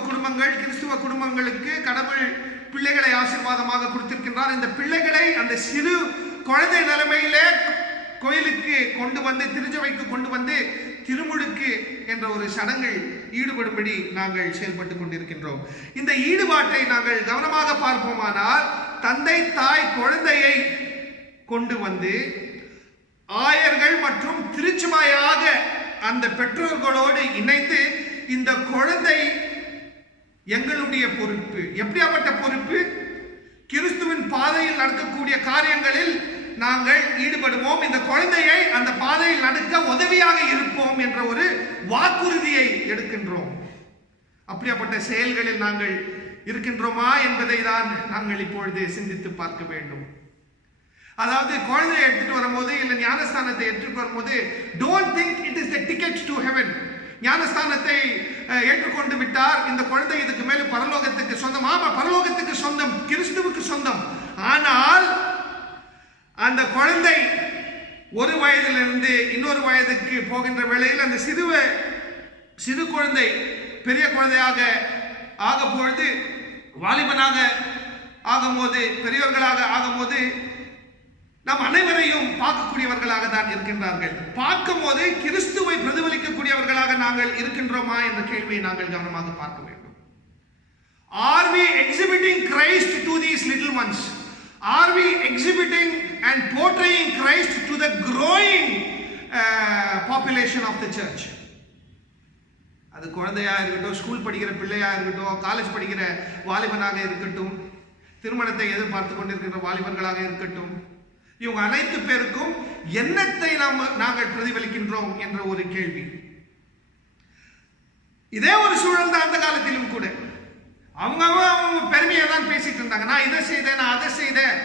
குடும்பங்களுக்கு கடவுள் பிள்ளைகளை ஆசீர்வாதமாக கொடுத்திருக்கின்றார். இந்த பிள்ளைகளை அந்த சிறு குழந்தை நிலைமையிலே கோயிலுக்கு கொண்டு வந்து, திருச்சபைக்கு கொண்டு வந்து திருமுழுக்கு என்ற ஒரு சடங்கில் ஈடுபடும்படி நாங்கள் செயல்பட்டு கொண்டிருக்கின்றோம். இந்த ஈடுபாட்டை நாங்கள் கவனமாக பார்ப்போமானால், தந்தை தாய் குழந்தையை கொண்டு வந்து ஆயர்கள் மற்றும் திருச்சபையாக அந்த பெற்றோர்களோடு இணைந்து, இந்த குழந்தை எங்களுடைய பொறுப்பு. எப்படியாப்பட்ட பொறுப்பு? கிறிஸ்துவின் பாதையில் நடக்கக்கூடிய காரியங்களில் நாங்கள் ஈடுபடுவோம், இந்த குழந்தையை அந்த பாதையில் நடக்க உதவியாக இருப்போம் என்ற ஒரு வாக்குறுதியை எடுக்கின்றோம். அப்படியாப்பட்ட செயல்களில் நாங்கள் இருக்கின்றோமா என்பதை தான் நாங்கள் இப்பொழுது சிந்தித்து பார்க்க வேண்டும். அதாவது குழந்தையை எடுத்துட்டு வரும்போது, இல்லை ஞானஸ்தானத்தை எடுத்துட்டு வரும்போது, don't think it is the ticket to heaven. ஞானஸ்தானத்தை ஏற்றுக்கொண்டு விட்டார், இந்த குழந்தை இதுக்கு மேல பரலோகத்துக்கு சொந்தம். ஆமா, பரலோகத்துக்கு சொந்தம், கிறிஸ்துவுக்கு சொந்தம். ஆனால் அந்த குழந்தை ஒரு வயதிலிருந்து இன்னொரு வயதுக்கு போகின்ற வேளையில் அந்த சிறு குழந்தை பெரிய குழந்தையாக ஆக பொழுது, வாலிபனாக ஆகும்போது, பெரியவர்களாக ஆகும்போது நாம் அனைவரையும் பார்க்கக்கூடியவர்களாக தான் இருக்கின்றார்கள். பார்க்கும் போது கிறிஸ்துவை பிரதிபலிக்கக்கூடியவர்களாக நாங்கள் இருக்கின்றோமா என்ற கேள்வியை நாங்கள் கவனமாக பார்க்க வேண்டும். Are we exhibiting Christ to these little ones? Are we exhibiting and portraying Christ to the growing population of the church? அது குழந்தையா இருக்கட்டும், ஸ்கூல் படிக்கிற பிள்ளையா இருக்கட்டும், காலேஜ் படிக்கிற வாலிபனாக இருக்கட்டும், திருமணத்தை எதிர்பார்த்து கொண்டிருக்கின்ற வாலிபர்களாக இருக்கட்டும், இவங்க அனைத்து பேருக்கும் என்னத்தை நாங்கள் பிரதிபலிக்கின்றோம் என்ற ஒரு கேள்வி. இதே ஒரு சூழல் தான் அந்த காலத்திலும் கூட. அவங்க பெருமையை தான் பேசிட்டு இருந்தாங்க. நான் இதை செய்தேன், நான் அதை செய்தேன்,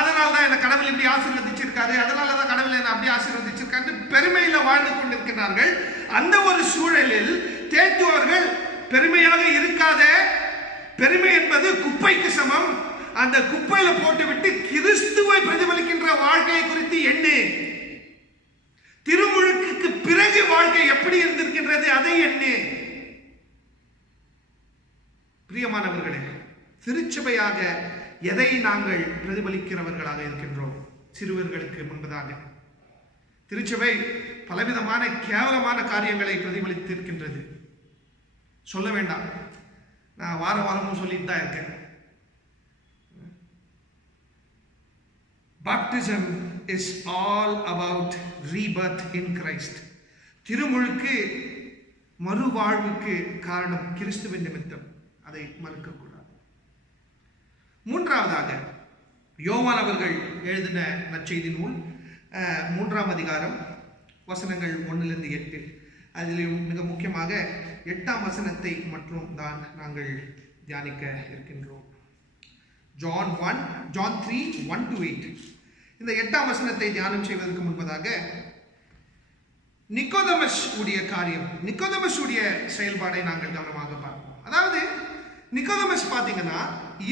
அதனால தான் என்ன கடவுள் இப்படி ஆசீர்வதிச்சிருக்காரு, அதனால தான் கடவுள் என்ன அப்படி ஆசீர்வதிச்சிருக்காரு, பெருமையில வாழ்ந்து கொண்டிருக்கிறார்கள். அந்த ஒரு சூழலில் தேத்துவர்கள் பெருமையாக இருக்காத, பெருமை என்பது குப்பைக்கு சமம், அந்த குப்பையில போட்டுவிட்டு கிறிஸ்துவை பிரதிபலிக்கின்ற வாழ்க்கையை குறித்து என்ன, திருமுழுக்கு பிறகு வாழ்க்கை எப்படி இருந்திருக்கின்றது அதை என்ன. பிரியமானவர்களே, திருச்சபையாக எதை நாங்கள் பிரதிபலிக்கிறவர்களாக இருக்கின்றோம்? சிறுவர்களுக்கு முன்பதாக திருச்சபை பலவிதமான கேவலமான காரியங்களை பிரதிபலித்திருக்கின்றது. சொல்ல வேண்டாம், நான் வாரமும் சொல்லிட்டு தான் இருக்கேன். Baptism is all about rebirth in Christ. திருமுழுக்கு மறுவாழ்வுக்கு காரணம் கிறிஸ்துவின் நிமித்தம், அதை மறுக்கக்கூடாது. மூன்றாவதாக, யோவான் அவர்கள் எழுதின நற்செய்தி நூல் 3ஆம் அதிகாரம் வசனங்கள் 1-8, அதில் மிக முக்கியமாக 8ஆம் வசனத்தை மற்றும் தான் நாங்கள் தியானிக்க இருக்கின்றோம். John 3:1-8. இந்த 8ஆம் வசனத்தை தியானம் செய்வதற்கு முன்பதாக நிக்கோதேமஸ் உடைய காரியம், நிக்கோதேமஸ் உடைய செயல்பாடை நாங்கள் கவனமாக பார்ப்போம். அதாவது நிக்கோதேமஸ் பார்த்தீங்கன்னா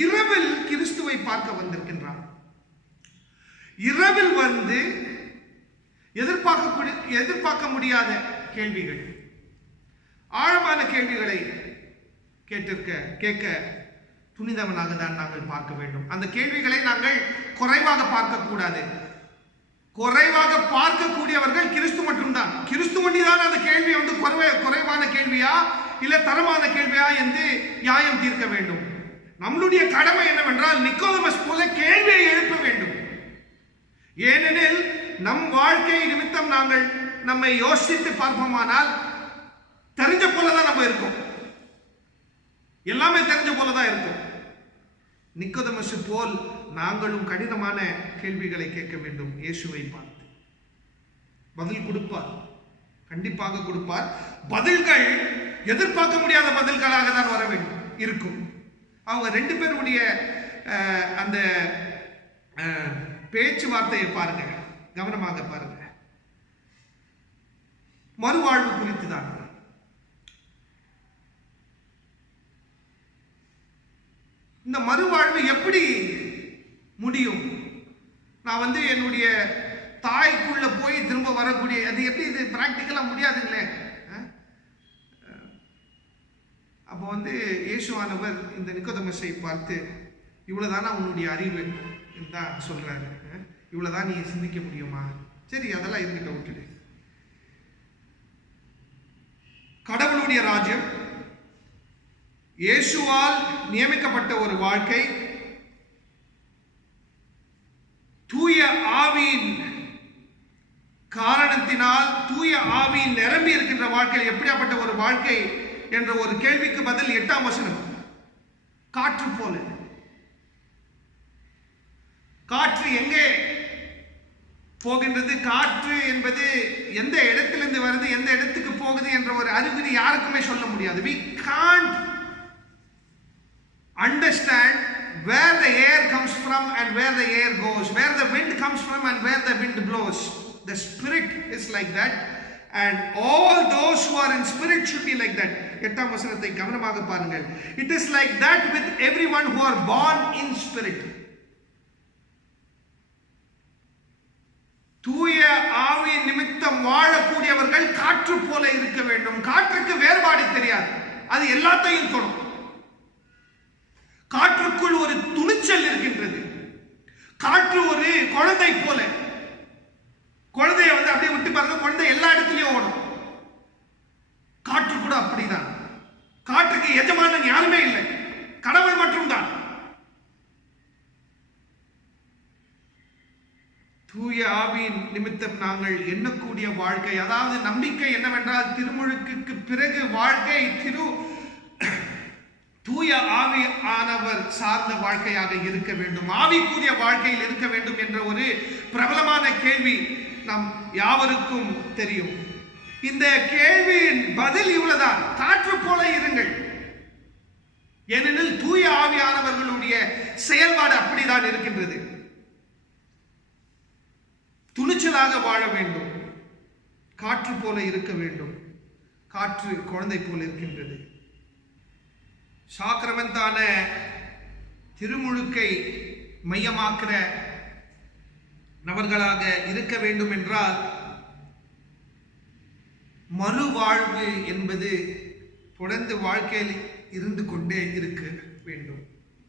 இரவில் கிறிஸ்துவை பார்க்க வந்திருக்கின்றார். இரவில் வந்து எதிர்பார்க்க முடியாத கேள்விகள், ஆழமான கேள்விகளை கேட்க துணிந்தவனாக தான் நாங்கள் பார்க்க வேண்டும். அந்த கேள்விகளை நாங்கள் குறைவாக பார்க்க கூடாது. குறைவாக பார்க்கக்கூடியவர்கள் கிறிஸ்து மட்டும்தான். கிறிஸ்து மட்டும்தான் அந்த கேள்வி வந்து குறைவான கேள்வியா இல்ல தரமான கேள்வியா என்று நியாயம் தீர்க்க வேண்டும். நம்மளுடைய கடமை என்னவென்றால் நிக்கோதேமஸ் போல கேள்வியை எழுப்ப வேண்டும். ஏனெனில் நம் வாழ்க்கை நிமித்தம் நாங்கள் நம்மை யோசித்து பார்ப்போமானால் தெரிஞ்ச போலதான் நம்ம இருக்கோம். எல்லாமே தெரிஞ்ச போலதான் இருக்கும். நிக்கோதேமஸ் போல் நாங்களும் கடினமான கேள்விகளை கேட்க வேண்டும். இயேசுவை பார்த்து பதில் கொடுப்பார், கண்டிப்பாக கொடுப்பார். பதில்கள் எதிர்பார்க்க முடியாத பதில்களாக தான் வர வேண்டும் இருக்கும். அவங்க ரெண்டு பேருடைய அந்த பேச்சுவார்த்தையை பாருங்க, கவனமாக பாருங்க. மறுவாழ்வு குறித்து தான். இந்த மறுவாழ்வு எப்படி முடியும்? நான் வந்து என்னுடைய தாய்க்குள்ள போய் திரும்ப வரக்கூடிய அது எப்படி? இது பிராக்டிக்கலா முடியாதுங்களே. அப்போ வந்து இயேசுவானவர் இந்த நிக்கோதேமஸை பார்த்து இவ்வளவுதானா உன்னுடைய அறிவு தான் சொல்றாரு, இவ்வளவுதான் நீ சிந்திக்க முடியுமா? சரி, அதெல்லாம் இருக்கிட்ட விட்டுடு. கடவுளுடைய ராஜ்யம், இயேசுவால் நியமிக்கப்பட்ட ஒரு வாழ்க்கை, தூய ஆவியின் காரணத்தினால் தூய ஆவியின் நிரம்பி இருக்கின்ற வாழ்க்கை எப்படியாப்பட்ட ஒரு வாழ்க்கை என்ற ஒரு கேள்விக்கு பதில் 8ஆம் வசனம். காற்று போல. காற்று எங்கே போகின்றது? காற்று என்பது எந்த இடத்திலிருந்து வருது, எந்த இடத்துக்கு போகுது என்ற ஒரு அறிகுறி யாருக்குமே சொல்ல முடியாது. we can't understand where the air comes from and where the air goes, where the wind comes from and where the wind blows. The spirit is like that, and all those who are in spirit should be like that. 8ஆம் வசனத்தை கவனமாக பாருங்கள். It is like that with everyone who are born in spirit. தூய ஆவியின் நிமித்தம் வாழக்கூடியவர்கள் காற்று போல இருக்க வேண்டும். காற்றுக்கு வேறுபாடு தெரியாது, அது எல்லாத்தையும் தொடும். காற்றுக்குள் ஒரு துணிச்சல் இருக்கின்றது. காற்று ஒரு குழந்தை போல. குழந்தைய வந்து அப்படியே விட்டு பாருங்க, குழந்தை எல்லா இடத்துலயும் ஓடும். காற்று கூட அப்படிதான். காற்றுக்கு எஜமானன் யாருமே இல்லை, கடவுள் மட்டும்தான். தூய ஆவியின் நிமித்தம் நாங்கள் எண்ணக்கூடிய வாழ்க்கை, அதாவது நம்பிக்கை என்னவென்றால் திருமுழுக்குக்கு பிறகு வாழ்க்கை தூய ஆவி ஆனவர் சார்ந்த வாழ்க்கையாக இருக்க வேண்டும், ஆவிக்குரிய வாழ்க்கையில் இருக்க வேண்டும் என்ற ஒரு பிரபலமான கேள்வி நம் யாவருக்கும் தெரியும். இந்த கேள்வியின் பதில் இவ்வளவுதான், காற்று போல இருங்கள். ஏனெனில் தூய ஆவியானவர்களுடைய செயல்பாடு அப்படிதான் இருக்கின்றது. துணிச்சலாக வாழ வேண்டும், காற்று போல இருக்க வேண்டும். காற்று குழந்தை போல இருக்கின்றது. சாக்கிரமென்டான திருமுழுக்கை மையமாக்குற நபர்களாக இருக்க வேண்டும் என்றால் மறுவாழ்வு என்பது தொடர்ந்து வாழ்க்கையில் இருந்து கொண்டே இருக்க வேண்டும்.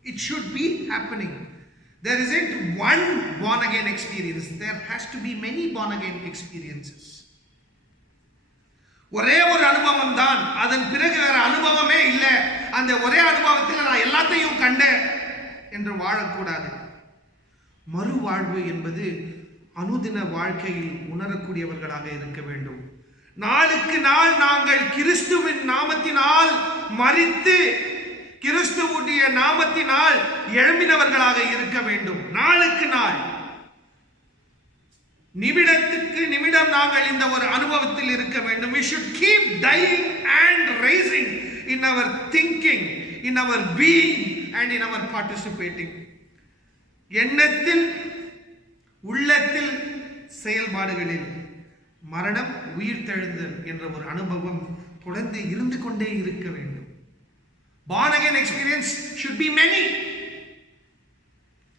It should be happening. There isn't one born again experience. There has to be many born again experiences. ஒரே ஒரு அனுபவம் தான், அதன் பிறகு வேற அனுபவமே இல்லை. அந்த ஒரே அனுபவத்தில் நான் எல்லாத்தையும் கண்டேன் என்று வாழக்கூடாது. மறுவாழ்வு என்பது அனுதின வாழ்க்கையில் உணரக்கூடியவர்களாக இருக்க வேண்டும். நாளுக்கு நாள் நாங்கள் கிறிஸ்துவின் நாமத்தினால் மரித்து கிறிஸ்துவுடைய நாமத்தினால் எழும்பினவர்களாக இருக்க வேண்டும். நாளுக்கு நாள், நிமிடத்துக்கு நிமிடம் நாங்கள் இந்த ஒரு அனுபவத்தில் இருக்க வேண்டும். We should keep dying and raising in our thinking, in our being and in our participating. எண்ணத்தில், உள்ளத்தில், செயல்பாடுகளில் மரணம், உயிர்த்தெழுதல் என்ற ஒரு அனுபவம் தொடர்ந்து இருந்து கொண்டே இருக்க வேண்டும். Born again experience should be many.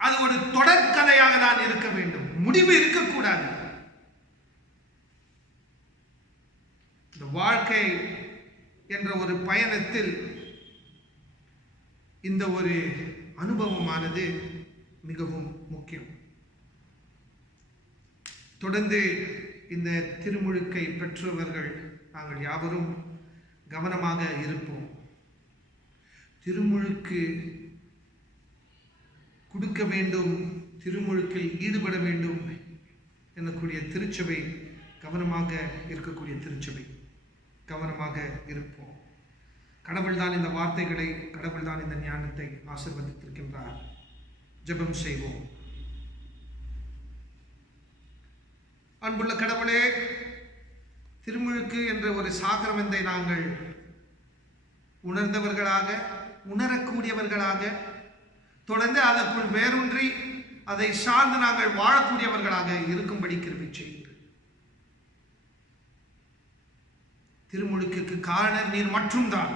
அது ஒரு தொடர் கதையாக தான் இருக்க வேண்டும். முடிவு இருக்கக்கூடாது. இந்த வாழ்க்கை என்ற ஒரு பயணத்தில் இந்த ஒரு அனுபவமானது மிகவும் முக்கியம். தொடர்ந்து இந்த திருமுழுக்கை பெற்றவர்கள் நாங்கள் யாவரும் கவனமாக இருப்போம். திருமுழுக்கு கொடுக்க வேண்டும், திருமுழுக்கில் ஈடுபட வேண்டும் எனக்கூடிய திருச்சபை கவனமாக இருக்கக்கூடிய திருச்சபை. கவனமாக இருப்போம். கடவுள்தான் இந்த வார்த்தைகளை, கடவுள்தான் இந்த ஞானத்தை ஆசீர்வதித்திருக்கின்றார். ஜெபம் செய்வோம். அன்புள்ள கடவுளே, திருமுழுக்கு என்ற ஒரு சாக்கிரமத்தை நாங்கள் உணர்ந்தவர்களாக, உணரக்கூடியவர்களாக, தொடர்ந்து அதற்குள் வேரூன்றி அதை சார்ந்து நாங்கள் வாழக்கூடியவர்களாக இருக்கும்படி கிருபை செய்யுங்கள். திருமுழுக்குக்கு காரணர் நீர் மட்டும்தான்.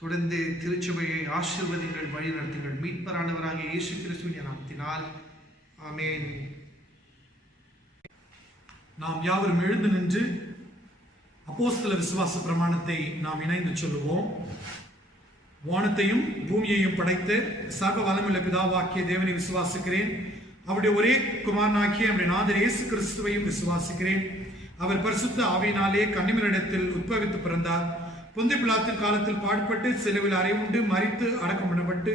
தொடர்ந்து திருச்சபையை ஆசீர்வதிங்கள், வழிநடத்துங்கள். மீட்பரானவராகிய இயேசு கிறிஸ்துவின் நாமத்தினால் ஆமென். நாம் யாவரும் எழுந்து நின்று அப்போஸ்தல விசுவாச பிரமாணத்தை நாம் இணைந்து சொல்லுவோம். வானத்தையும் பூமியையும் படைத்து சர்வ வல்லமையுள்ள பிதாவாகிய தேவனை விசுவாசிக்கிறேன். அவருடைய ஒரே குமாரனாகிய நம்முடைய நாதர் இயேசு கிறிஸ்துவையும் விசுவாசிக்கிறேன். அவர் பரிசுத்த ஆவியினாலே கன்னிமரிடத்தில் உட்பவித்து பிறந்தார். பொந்தி பிலாத்தின் காலத்தில் பாடுபட்டு சிலுவையில் அறையுண்டு மரித்து அடக்கம் பண்ணப்பட்டு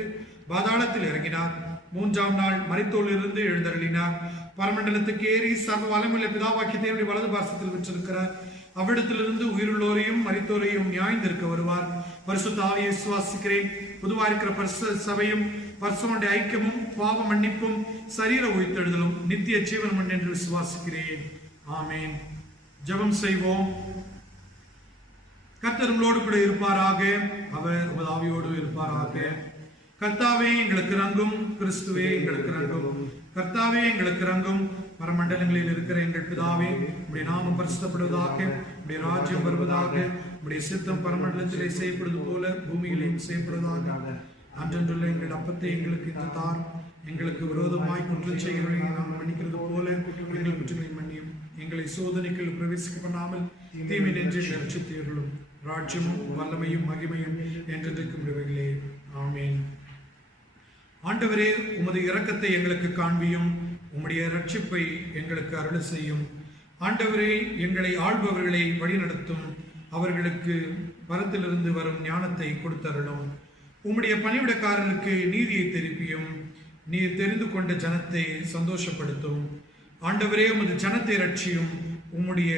பாதாளத்தில் இறங்கினார். மூன்றாம் நாள் மரித்தோரிலிருந்து எழுந்தருளினார். பரமண்டலத்துக்கு ஏறி சர்வ வல்லமையுள்ள பிதாவாகிய தேவனுடைய வலது பார்சத்தில் விற்றிருக்கிறார். அவ்விடத்திலிருந்து உயிருள்ளோரையும் மரித்தோரையும் நியாயந்திருக்க வருவார். பரிசுத்த ஆவியை விசுவாசிக்கிறேன். பொதுவாக இருக்கிற பரிசுத்த சபையும் பரிசுத்தமுடைய ஐக்கியமும் பாவ மன்னிப்பும் சரீர உயிர்த்தெழுதலும் நித்திய ஜீவனும் என்று விசுவாசிக்கிறேன். ஆமென். ஜெபம் செய்வோம். கர்த்தர் உங்களோடு கூட இருப்பாராக. அவர் உமது ஆவியோடு இருப்பாராக. கர்த்தாவே எங்களுக்கு இரங்கும். கிறிஸ்துவே எங்களுக்கு இரங்கும். கர்த்தாவே எங்களுக்கு இரங்கும். பரமண்டலங்களில் இருக்கிற எங்கள் பிதாவே, உம்முடைய நாமம் பரிசுத்தப்படுவதாக, உம்முடைய ராஜ்யம் வருவதாக, உம்முடைய சித்தம் பரமண்டலத்திலே செய்யப்படுவது போல பூமியிலேயும் செய்யப்படுவதாக. அன்றன்றுள்ள எங்கள் அப்பத்தை எங்களுக்கு இன்று தார். எங்களுக்கு விரோதமாய் குற்றம் செய்கிறவர்களை நாம் மன்னிக்கிறது போல எங்கள் குற்றங்களை மன்னியும். எங்களை சோதனைக்குள் பிரவேசிக்க பண்ணாமல் தீமை நின்று ரட்சித்தீர்களும். ராஜ்யமும் வல்லமையும் மகிமையும் என்றென்றைக்கும் உடையவைகளே. ஆமென். ஆண்டவரே, உமது இரக்கத்தை எங்களுக்கு காண்பியும். உம்முடைய ரட்சிப்பை எங்களுக்கு அருள் செய்யும். ஆண்டவரே, எங்களை ஆள்பவர்களை வழிநடத்தும். அவர்களுக்கு வரத்திலிருந்து வரும் ஞானத்தை கொடுத்தருளும். உம்முடைய பணிவிடக்காரருக்கு நீதியை திருப்பியும். நீர் தெரிந்து கொண்ட ஜனத்தை சந்தோஷப்படுத்தும். ஆண்டவரே, உமது ஜனத்தை ரட்சியும். உம்முடைய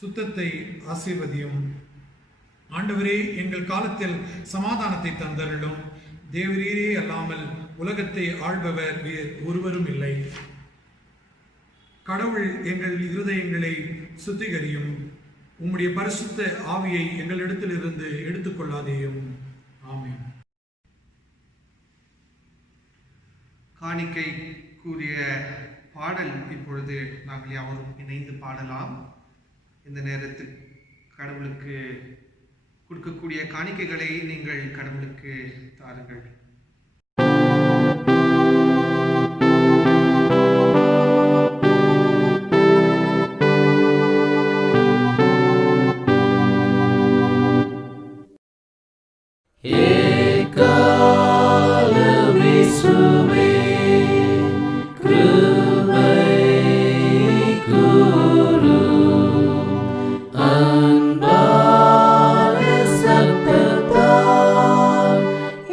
சுத்தத்தை ஆசீர்வதியும். ஆண்டவரே, எங்கள் காலத்தில் சமாதானத்தை தந்தருளும். தேவரீரே அல்லாமல் உலகத்தை ஆள்பவர் வேறு ஒருவரும் இல்லை. கடவுள் எங்கள் இருதயங்களை சுத்திகரியும். உம்முடைய பரிசுத்த ஆவியை எங்களிடத்திலிருந்து எடுத்துக்கொள்ளாதேயும். ஆமென். காணிக்கை கூறிய பாடல் இப்பொழுது நாங்கள் யாவரும் இணைந்து பாடலாம். இந்த நேரத்தில் கடவுளுக்கு கொடுக்கக்கூடிய காணிக்கைகளை நீங்கள் கடவுளுக்கு தாருங்கள்.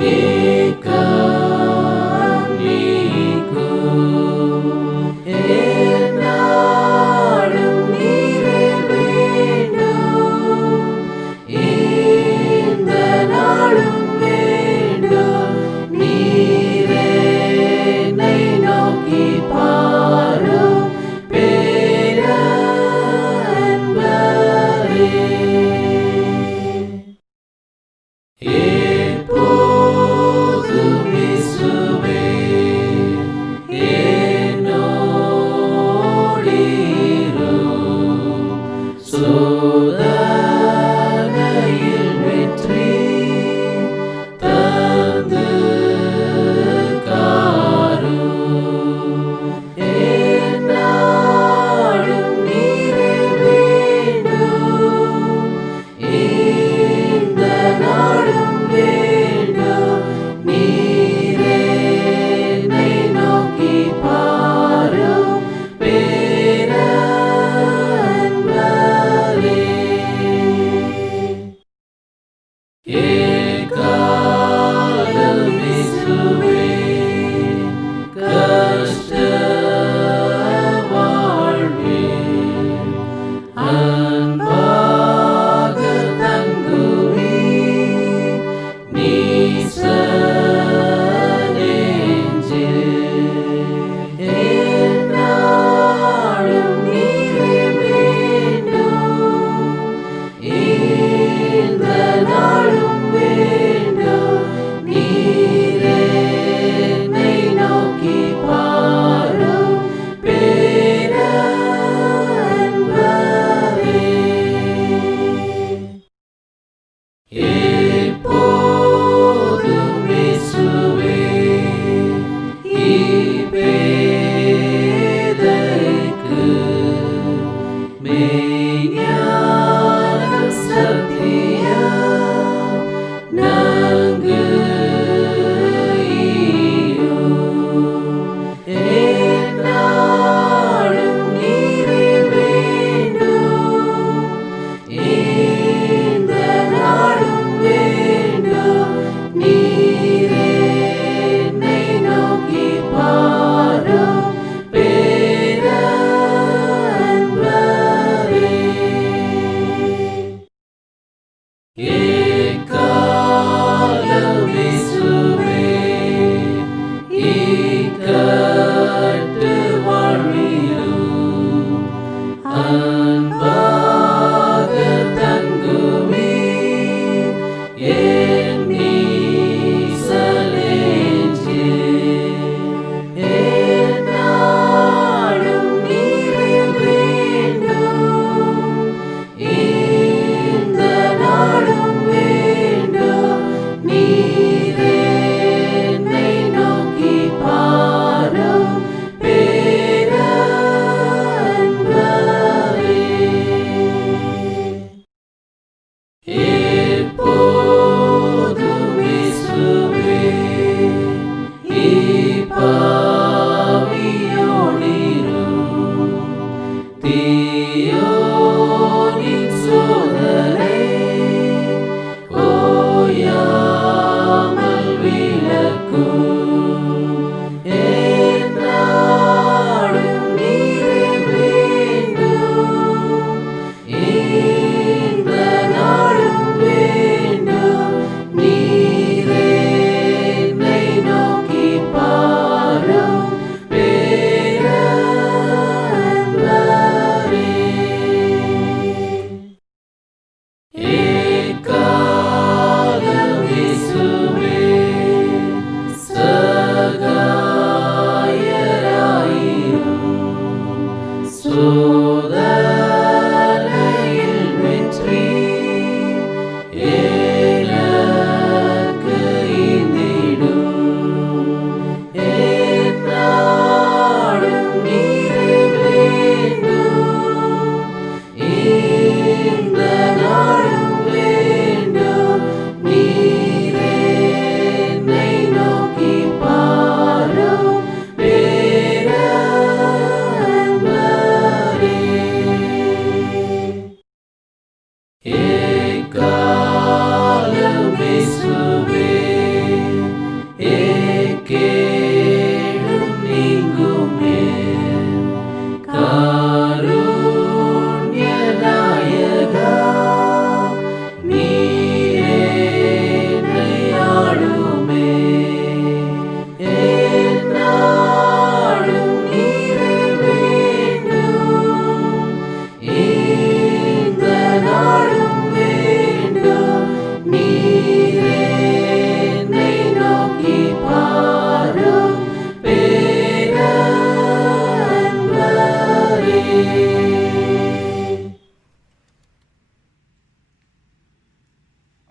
Hey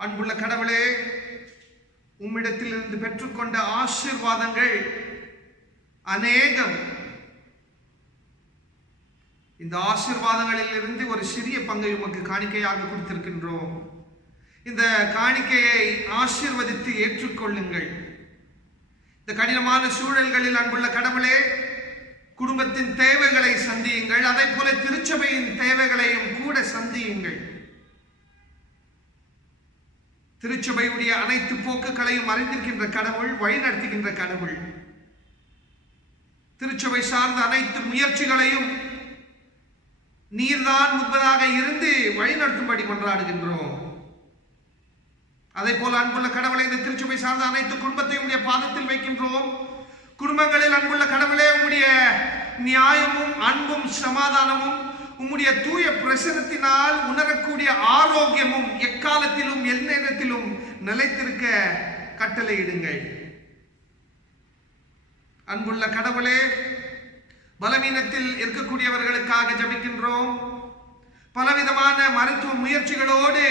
அன்புள்ள கடவுளே, உம்மிடத்திலிருந்து பெற்றுக்கொண்ட ஆசீர்வாதங்கள் அநேகம். இந்த ஆசீர்வாதங்களில் இருந்து ஒரு சிறிய பங்கை உமக்கு காணிக்கையாக கொடுத்திருக்கின்றோம். இந்த காணிக்கையை ஆசீர்வதித்து ஏற்றுக்கொள்ளுங்கள். இந்த கடினமான சூழல்களில் அன்புள்ள கடவுளே, குடும்பத்தின் தேவைகளை சந்தியுங்கள். அதை போல திருச்சபையின் தேவைகளையும் கூட சந்தியுங்கள். திருச்சபையுடைய அனைத்து போக்குகளையும் அறிந்திருக்கின்ற கடவுள், வழிநடத்துகின்ற கடவுள். திருச்சபை சார்ந்த அனைத்து முயற்சிகளையும் நீர்தான் முன்பதாக இருந்து வழிநடத்தும்படி கொண்டாடுகின்றோம். அதே போல அன்புள்ள கடவுளை, இந்த திருச்சபை சார்ந்த அனைத்து குடும்பத்தையும் உடைய பாதத்தில் வைக்கின்றோம். குடும்பங்களில் அன்புள்ள கடவுளே, உம்முடைய நியாயமும் அன்பும் சமாதானமும் உம்முடைய தூய பிரசனத்தினால் உணரக்கூடிய ஆரோக்கியமும் எக்காலத்திலும் எந்நேரத்திலும் நிலைத்திருக்க கட்டளையிடுங்கள். அன்புள்ள கடவுளே, பலவீனத்தில் இருக்கக்கூடியவர்களுக்காக ஜெபிக்கின்றோம். பலவிதமான மருத்துவ முயற்சிகளோடு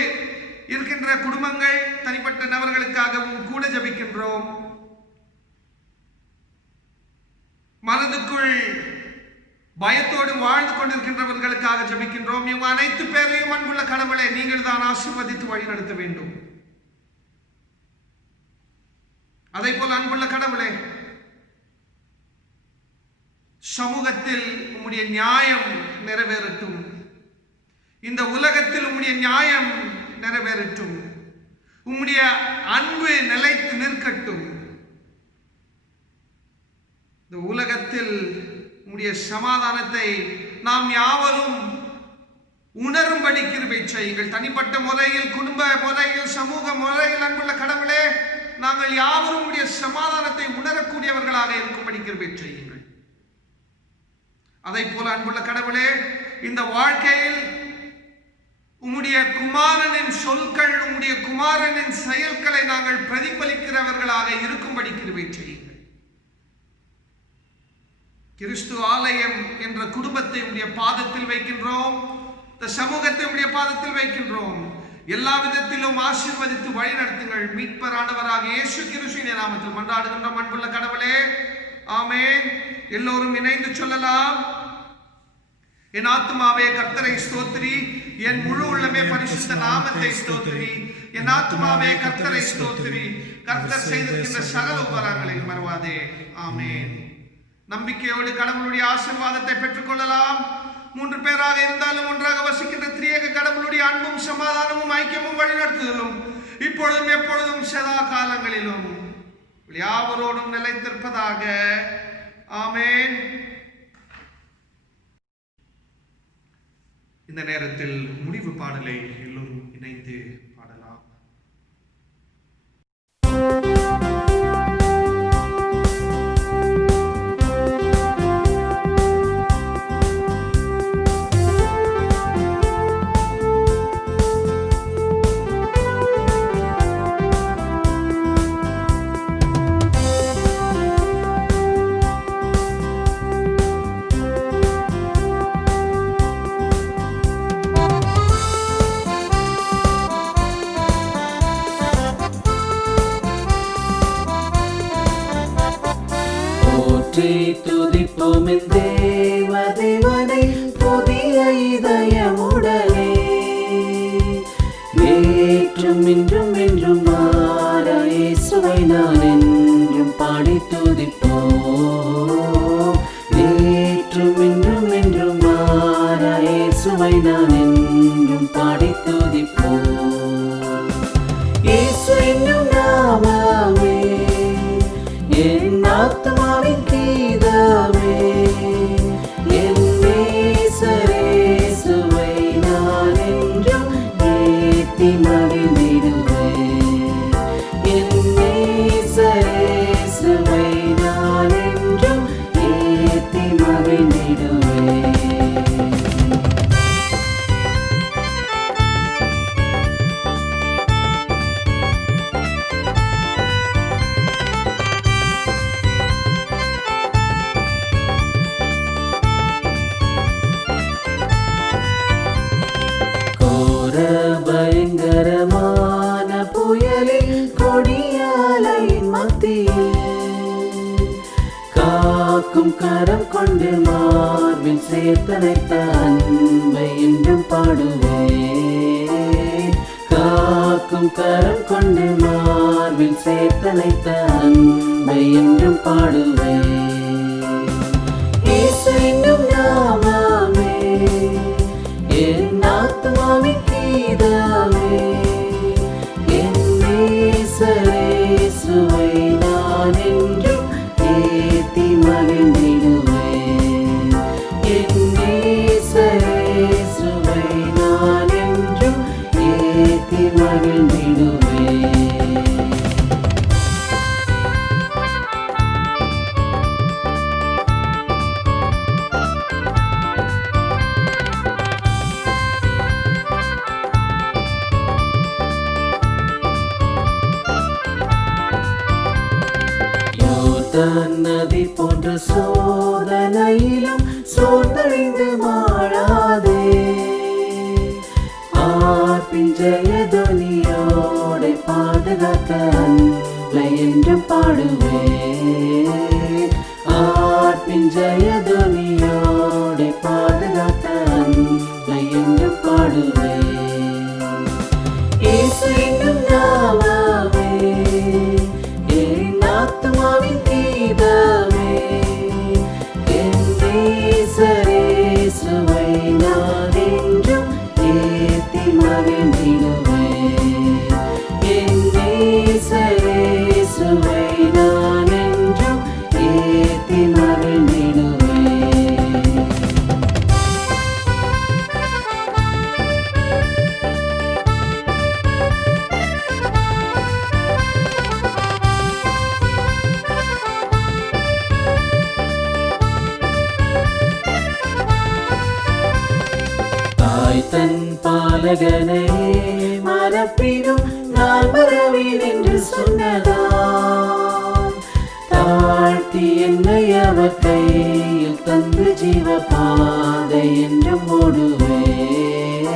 இருக்கின்ற குடும்பங்கள், தனிப்பட்ட நபர்களுக்காகவும் கூட ஜெபிக்கின்றோம். மனதுக்குள் பயத்தோடு வாழ்ந்து கொண்டிருக்கின்றவர்களுக்காக ஜெபிக்கின்றோம். இவங்க அனைத்து பேரையும் அன்புள்ள கடவுளே, நீங்கள் தான் ஆசீர்வதித்து வழிநடத்த வேண்டும். அதே போல அன்புள்ள கடவுளே, சமூகத்தில் உம்முடைய நியாயம் நிறைவேறட்டும். இந்த உலகத்தில் உம்முடைய நியாயம் நிறைவேறட்டும். உம்முடைய அன்பு நிலைத்து நிற்கட்டும். இந்த உலகத்தில் உம்முடைய சமாதானத்தை நாம் யாவரும் உணரும்படி கிருபை செய்யுங்கள். தனிப்பட்ட முறையில், குடும்ப முறையில், சமூக முறையில் அன்புள்ள கடவுளே, நாங்கள் யாவரும் உம்முடைய சமாதானத்தை உணரக்கூடியவர்களாக இருக்கும்படி கிருபை செய்யுங்கள். அதை போல அன்புள்ள கடவுளே, இந்த வாழ்க்கையில் உம்முடைய குமாரனின் சொற்கள், உம்முடைய குமாரனின் செயல்களை நாங்கள் பிரதிபலிக்கிறவர்களாக இருக்கும்படி கிருபை செய்யுங்கள். கிறிஸ்து ஆலயம் என்ற குடும்பத்தை உடைய பாதத்தில் வைக்கின்றோம். இந்த சமூகத்தை உடைய பாதத்தில் வைக்கின்றோம். எல்லா விதத்திலும் ஆசீர்வதித்து வழி நடத்துங்கள். மீட்பரானவராக இயேசு கிறிஸ்துவின் நாமத்தில் மன்றாடுகின்றோம் அன்புள்ள கடவுளே, ஆமென். எல்லோரும் இணைந்து சொல்லலாம். என் ஆத்துமாவே கர்த்தரை ஸ்தோத்திரி, என் முழு உள்ளமே பரிசுத்த நாமத்தை ஸ்தோத்திரி. என் ஆத்துமாவே கர்த்தரை ஸ்தோத்திரி, கர்த்தர் செய்திருக்கின்ற சகல உபகாரங்களை மறவாதே. ஆமென். நம்பிக்கையோடு கடவுளுடைய ஆசீர்வாதத்தை பெற்றுக் கொள்ளலாம். 3 பேராக இருந்தாலும் ஒன்றாக வசிக்கின்ற திரியேக கடவுளுடைய அன்பும் சமாதானமும் ஐக்கியமும் வழிநடத்துதலும் இப்பொழுதும் எப்பொழுதும் சதா காலங்களிலும் யாவரோடும் நிலைத்திருப்பதாக. ஆமென். இந்த நேரத்தில் முடிவு பாடலை எல்லோரும் இணைந்து பாடலாம். துதிப்போம் தேவதேவனை புதிய இதயமுடனே, நேற்றும் இன்றும் என்றும் மாறா இயேசுவை நான் என்றும் பாடி துதிப்போம். நேற்றும் இன்றும் என்றும் மாறா இயேசுவை நான் என்றும் பாடி துதிப்போம். இயேசு என்னும் நாமமே என் ஆத்துமாவின் கீதமே, என் நேசரேசுவை நான் என்றும் ஏத்தி மகிழ்ந்திடுவேன். என் நேசரேசுவை நான் என்றும் ஏத்தி மகிழ்ந்திடுவேன். பயங்கரமான புயலில் கொடியாலையின் மத்தியில் காக்கும் கரம் கொண்டு மார்பில் சேர்த்தனைத்த அன்பை என்றும் பாடுவேன். காக்கும் கரம் கொண்டு மார்பில் சேர்த்தனைத்த அன்பை என்றும் பாடுவேன். இயேசு என்னும் நாமமே என் ஆத்துமாவின் கீதமே, என் நேசரேசுவை நான் என்றும் ஏத்தி மகிழ்ந்திடுவேன். என் நேசரேசுவை நான் என்றும் ஏத்தி மகிழ்ந்திடுவேன். நதி போன்ற சோதனையிலும் சோர்ந்தழிந்து மாறாதே, ஆர்ப்பின் ஜெயதொனியோடு பாதுகாக்க அன்பை என்றும் பாடுவேன். ஆர்ப்பின் ஜெயதொனியோடு பாதுகாக்க அன்பை என்றும் பாடுவேன். இயேசு என்னும் நாமமே என் ஆத்துமாவின் கீதமே, என் நேசரேசுவை நான் என்றும் ஏத்தி மகிழ்ந்திடுவேன். என் நேசரேசுவை நான் என்றும் ஏத்தி மகிழ்ந்திடுவேன். தன் பாலகனை மறப்பினும் நான் மறவேன் என்று சொன்னதால், தாழ்த்தி என்னை அவர் கையில் தந்து ஜீவ பாதை என்றும் ஓடுவேன்.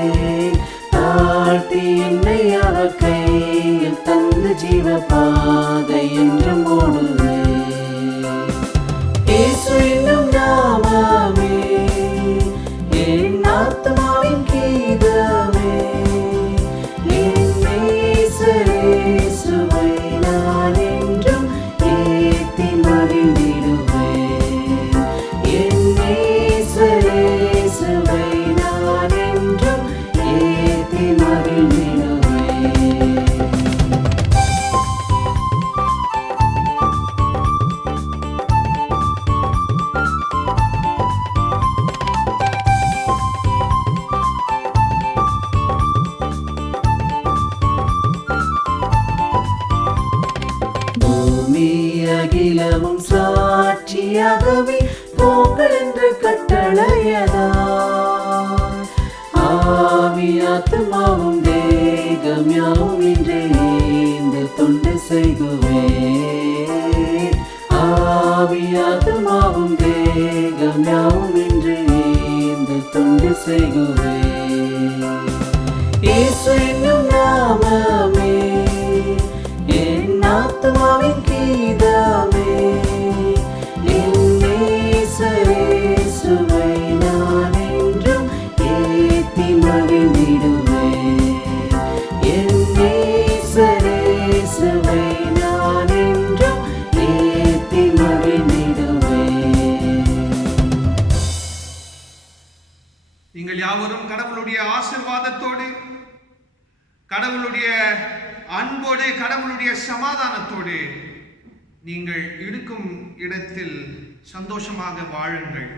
தாழ்த்தி என்னை அவர் கையில் தந்து ஜீவ பாதை என்றும் ஓடுவேன். இயேசு என்னும் நாமமே என் ஆத்துமாவின் கீதமே, என் நேசரேசுவை நான் என்றும் ஏத்தி மகிழ்ந்திடுவேன். என் நேசரேசுவை நான் என்றும் ஏத்தி மகிழ்ந்திடுவேன். நித்தமும் சாட்சியாகவே போங்கள் என்று கட்டளையதாய் ஆவி ஆத்துமாவும் தேகம் யாவும் இன்றே இந்த தொண்டு செய்குவேன் ஆவி ஆத்துமாவும் தேகம் யாவும் இன்றே இந்த தொண்டு செய்குவேன் இயேசு என்னும் நாமமே என் ஆத்துமாவின் கீதமே என் நேசரேசுவை நான் என்றும் ஏத்தி மகிழ்ந்திடுவேன் என் நேசரேசுவை நான் என்றும் ஏத்தி மகிழ்ந்திடுவேன். நீங்கள் யாவரும் கடவுளுடைய ஆசீர்வாதத்தோடு, கடவுளுடைய அன்போடு, கடவுளுடைய சமாதானத்தோடு நீங்கள் இருக்கும் இடத்தில் சந்தோஷமாக வாழுங்கள்.